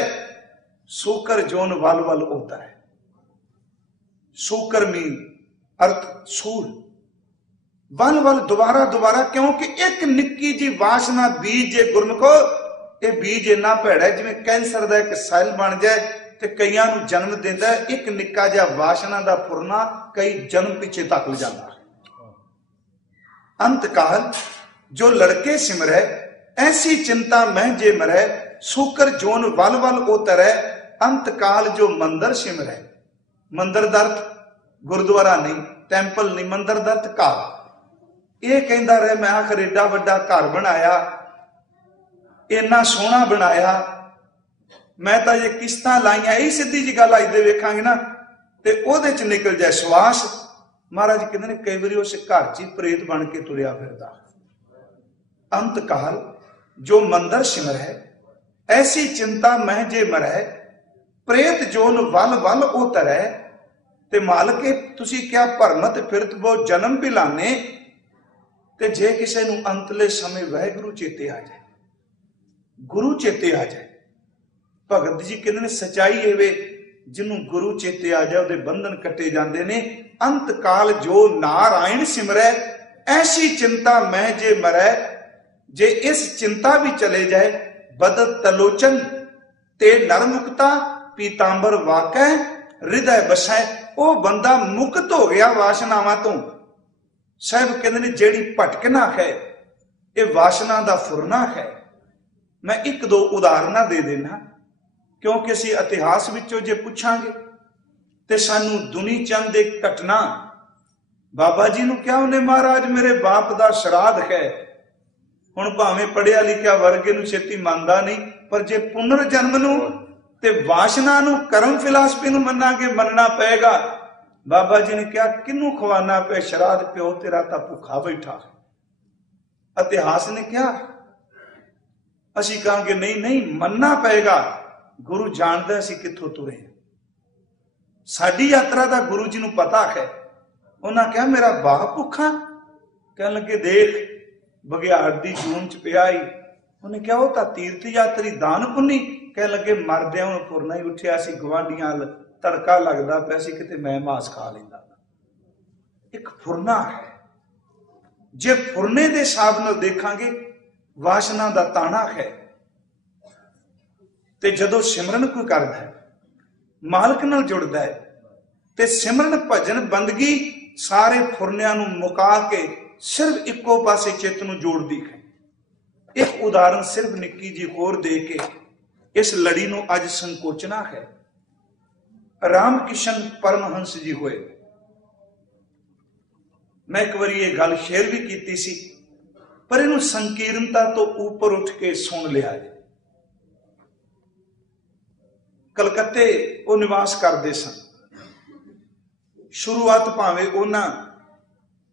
सूकर जोन वल वल होता है। सूकर मीन अर्थ सूर। वल वल दोबारा दोबारा, क्योंकि एक निक्की जी वासना बीज जे गुरमुखो, ये बीज इन्ना भैड़ा जिवें कैंसर का एक सैल बन जाए ते कईयां नूं जन्म देता है। एक निक्का जिहा वासना का फुरना कई जन्म पिछे तक ले जाता है। अंत काल जो लड़के सिमरै, ऐसी चिंता मैं जे मरै। सूकर जोन वल वल ओ तरै। अंत काल जो मंदिर सिमरै। मंदिर दा अर्थ गुरुद्वारा नहीं, टैंपल नहीं, मंदिर दा अर्थ घर। ये कहता रहे, मैं आखिर एडा वड्डा घर बनाया, इन्ना सोहना बनाया, मैं तो ये किस्तां लाइया। यही सीधी जी गल अज दे वेखांगे ना, ते ओहदे च निकल जाए सवास। महाराज कहते ने कई बार उस घर च प्रेत बन के तुरिया फिरदा। अंत काल जो मंदिर सिमरै, ऐसी चिंता मैं जे मरै। प्रेत जोन वल वल ओ तरै। ते मालके तुसी क्या भरमत फिरत बो जन्म भी लाने। ते जे किसी नूं अंतले समय वाहिगुरु चेते आ जाए, गुरु चेते आ जाए। भगत जी कहते ने सच्चाई है वे, जिन्हों गुरु चेते आ जाए उहदे बंधन कटे जाते ने। अंत काल जो नारायण सिमरै, ऐसी चिंता मैं जे मरै। जे इस चिंता भी चले जाए, बदल तलोचन ते नरमुक्ता पीतांबर वाकै हृदय बसै। वो बंदा मुक्त हो गया वासनावां तो। साहब कहते ने जेड़ी भटकना है, ये वासना का फुरना है। मैं एक दो उदाहरण दे देना, क्योंकि असी इतिहास विचों जे पुछांगे ते सानू दुनी चंद दे घटना। बाबा जी नूं क्या उन्हें, महाराज मेरे बाप दा श्राद्ध है। हुण भावें पढ़िया लिखिया वर्गे नूं छेती मनदा नहीं, पर जे पुनर्जन्म नूं ते वासना नूं कर्म फिलासफी नूं मनांगे, मनना पेगा। बाबा जी ने क्या, किनू खवाना पे श्राद्ध, प्यो तेरा तां भुखा बैठा। इतिहास ने क्या, असी कहांगे नहीं नहीं मनना पेगा। गुरु जानदा असी कित्थों तुरे। साडी यात्रा दा गुरु जी नूं पता है। उन्हां क्या मेरा बाप भुखा? कहन लगे देख बघियाड़ दी जून च पिया ही। उन्हें क्या होता तीर्थ यात्री दान पुन्नी। कह लगे मरदियां हुण फुरना ही उठिया सी, गवांढियां अल तड़का लगदा पिया सी, किते मैं मांस खा लैंदा। एक फुरना है। जे फुरने दे हिसाब नाल देखांगे, वासना दा ताना है। ते जदों सिमरन कोई करदा है, मालक नाल जुड़दा है, ते सिमरन भजन बंदगी सारे फुरनियां नूं मुका के सिर्फ इक्को पासे चित्त नूं जोड़दी है। एक उदाहरण सिर्फ निक्की जी होर दे के इस लड़ी नूं अज संकोचना है। राम किशन परमहंस जी होए, मैं एक बार ये गल शेयर भी की सी, पर इनू संकीर्णता तो ऊपर उठ के सुन लिया है। कलकत्ते वो निवास करते सन। शुरुआत भावें उन्हां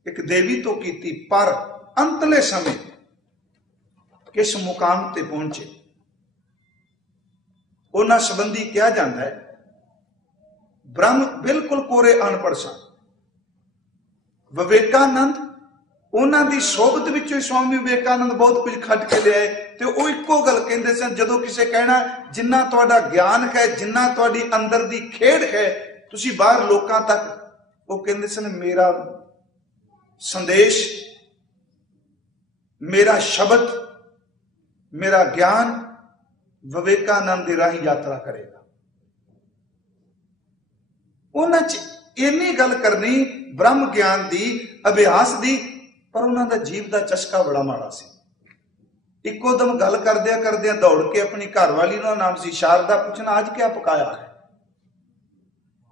एक देवी तो की, पर अंतले समय किस मुकाम ते पहुंचे उन्हां संबंधी कहा जाता है ब्रह्म बिल्कुल कोरे अनपढ़ सन। विवेकानंद उन्हां दी सोबत विचों स्वामी विवेकानंद बहुत कुछ खट के लिया ते वो इक्को गल कहंदे सन, जदों किसे कहना जिन्ना तुहाडा ज्ञान है, जिन्ना तुहाडी अंदर दी खेड़ है, तुसीं बाहर लोकां तक, वो कहंदे सन मेरा संदेश, मेरा शब्द, मेरा ज्ञान विवेकानंद दे राही यात्रा करेगा। उन्हां च इन्नी गल करनी ब्रह्म ज्ञान दी, अभ्यास दी, पर उन्हां दा जीव दा चस्का बड़ा माड़ा सी। इक्को दम गल करदिया करदिया दौड़ के अपनी घरवाली, उन्हां नाम सी शारदा, पूछना आज क्या पकाया है।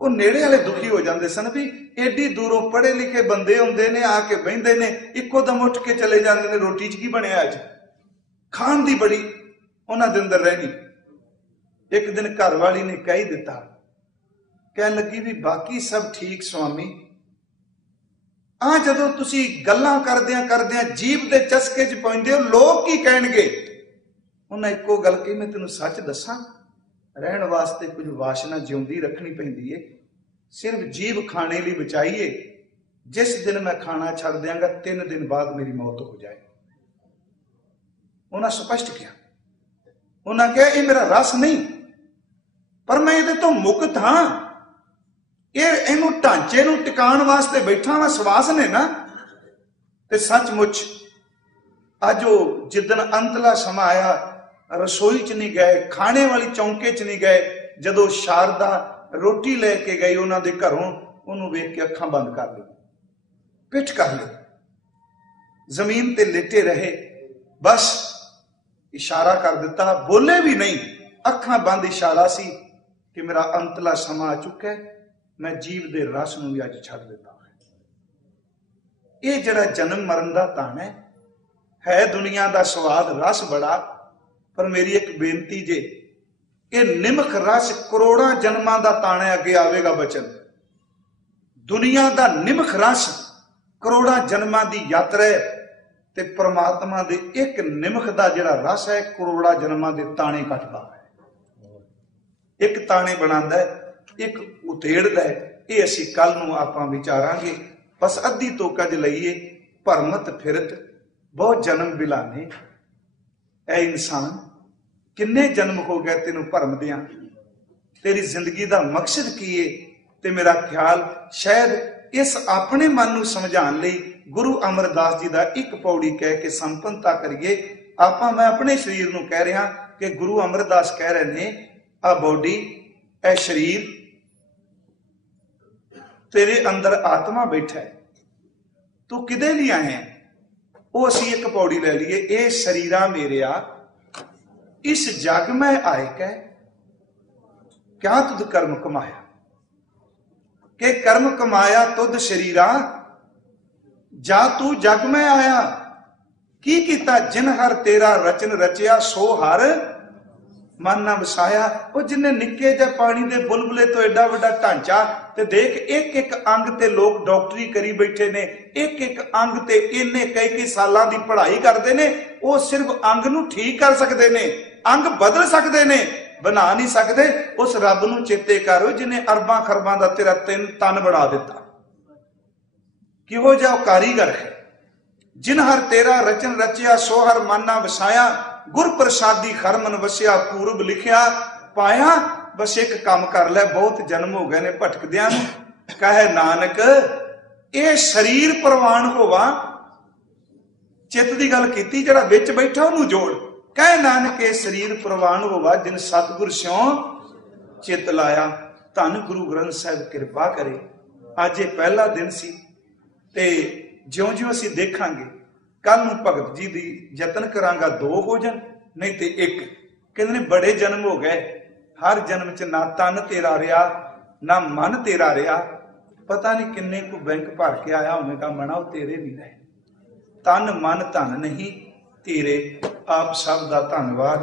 वो नेड़े वाले दुखी हो जाते सन भी एडी दूरों पढ़े लिखे बंदे हुंदे ने, आके बहिंदे ने, इक्को दम उठ के चले जाते ने रोटी च की बनिया अज। खाण दी बड़ी उन्हां दे अंदर रहनी। एक दिन घरवाली ने कह ही दिता, कह लगी भी बाकी सब ठीक स्वामी, आ जदों तुसी गल्लां करदियां करदियां जीव दे चस्के च पहुंचदे हो, लोग की कहणगे। उन्हें इक्को गल कही, मैं तैनूं सच दसां, रहण वास्ते कुछ वासना जिउंदी रखनी पैंदी है, सिर्फ जीव खाने लिए बचाइए। जिस दिन मैं खाना छड़ दियांगा 3 दिन बाद मेरी मौत हो जाए। उन्हें स्पष्ट किया, उन्हें कहा यह मेरा रस नहीं, पर मैं ये तो मुक्त हाँ, इनू ढांचे नू टिकाण वास्ते बैठा वा, सवास ने ना। ते सचमुच अज जिदन अंतला समा आया, रसोई च नहीं गए, खाने वाली चौंके च नहीं गए, जदों शारदा रोटी लेके गई उन्हां दे घरों, उन्होंने वेख के अखां बंद कर ली, पिठ कर ली, जमीन ते लेटे रहे, बस इशारा कर दिता, बोले भी नहीं, अखां बंद इशारा सी कि मेरा अंतला समा आ चुका है, मैं जीव दे रस नूं भी अज छड्ड दिता है। ये जिहड़ा जन्म मरण दा ताण है दुनिया दा स्वाद रस बड़ा, पर मेरी एक बेनती जे, ये निमख रस करोड़ां जन्मां दा ताण है, अगे आवेगा बचन। दुनिया दा निमख रस करोड़ां जन्मां दी यात्रा है, ते परमात्मा दे एक निमख दा जिहड़ा रस है करोड़ां जन्मां दे ताणे कटदा है। एक ताणे बनांदा है, एक उतेड़दा है। ये असीं कल नूं आपां विचारांगे। बस अद्धी तो कज लईए, भरमत फिरत बहुत जन्म बिलाने। ऐ इंसान किन्ने जन्म हो गए तेनू भरमदियां, तेरी जिंदगी दा मकसद की है? ते मेरा ख्याल शायद इस अपने मन नूं समझाउण लई गुरु अमरदास जी दा एक पौड़ी कह के संपन्नता करिए। आपां मैं अपने शरीर नूं कह रहा कि गुरु अमरदास कह रहे ने, आ बॉडी, ए शरीर, तेरे अंदर आत्मा बैठा है, तू किदे लिए आए हैं? वो असी एक पौड़ी ले लीए, ए शरीरा मेरिया इस जग में आए कै क्या तुद कर्म कमाया, के कर्म कमाया तुद शरीरा, जा तू जग में आया की कीता, जिन हर तेरा रचन रचिया सो हर मन ना वसाया। वो जिन्हें निक्के जे पानी दे बुलबुले तो एडा वड्डा ढांचा, ते देख एक एक अंग ते लोग डॉक्टरी करी बैठे ने, एक एक अंग ते इन्ने कई सालां दी पढ़ाई करते ने। वो सिर्फ अंग नूं ठीक कर सकते ने, अंग बदल सकते ने, बना नहीं सकते। उस रब नूं चेते करो जिन्हें अरबां खरबां दा तेरा तन बढ़ा दिता। किहो जिहा कारीगर है, जिन हर तेरा रचन रचिया सो हर मन ना वसाया, गुर प्रसादी खरमन वसिया पूरब लिखिया पाया। बस एक काम कर ले, बहुत जन्म हो गए ने भटकदियां नूं, कहे नानक ये शरीर प्रवान होवा। चित की गल की, जरा विच बैठा उन्होंने जोड़, कहे नानक ये शरीर प्रवान होवा, जिन सतगुर स्यों चित लाया। धन गुरु ग्रंथ साहिब कृपा करे। अज ये पहला दिन सी, ते ज्यों ज्यों असीं देखांगे कल नूं भगत जी दी यतन करांगा 2 हो जाण नहीं ते 1। कहंदे ने बड़े जन्म हो गए, हर जन्म च ना तन तेरा रहा ना मन तेरा रहा, पता नहीं किन्ने को बैंक भर के आया होवेगा मना, वो तेरे नहीं रहे। तन मन धन नहीं तेरे, आप सब दा धन्नवाद।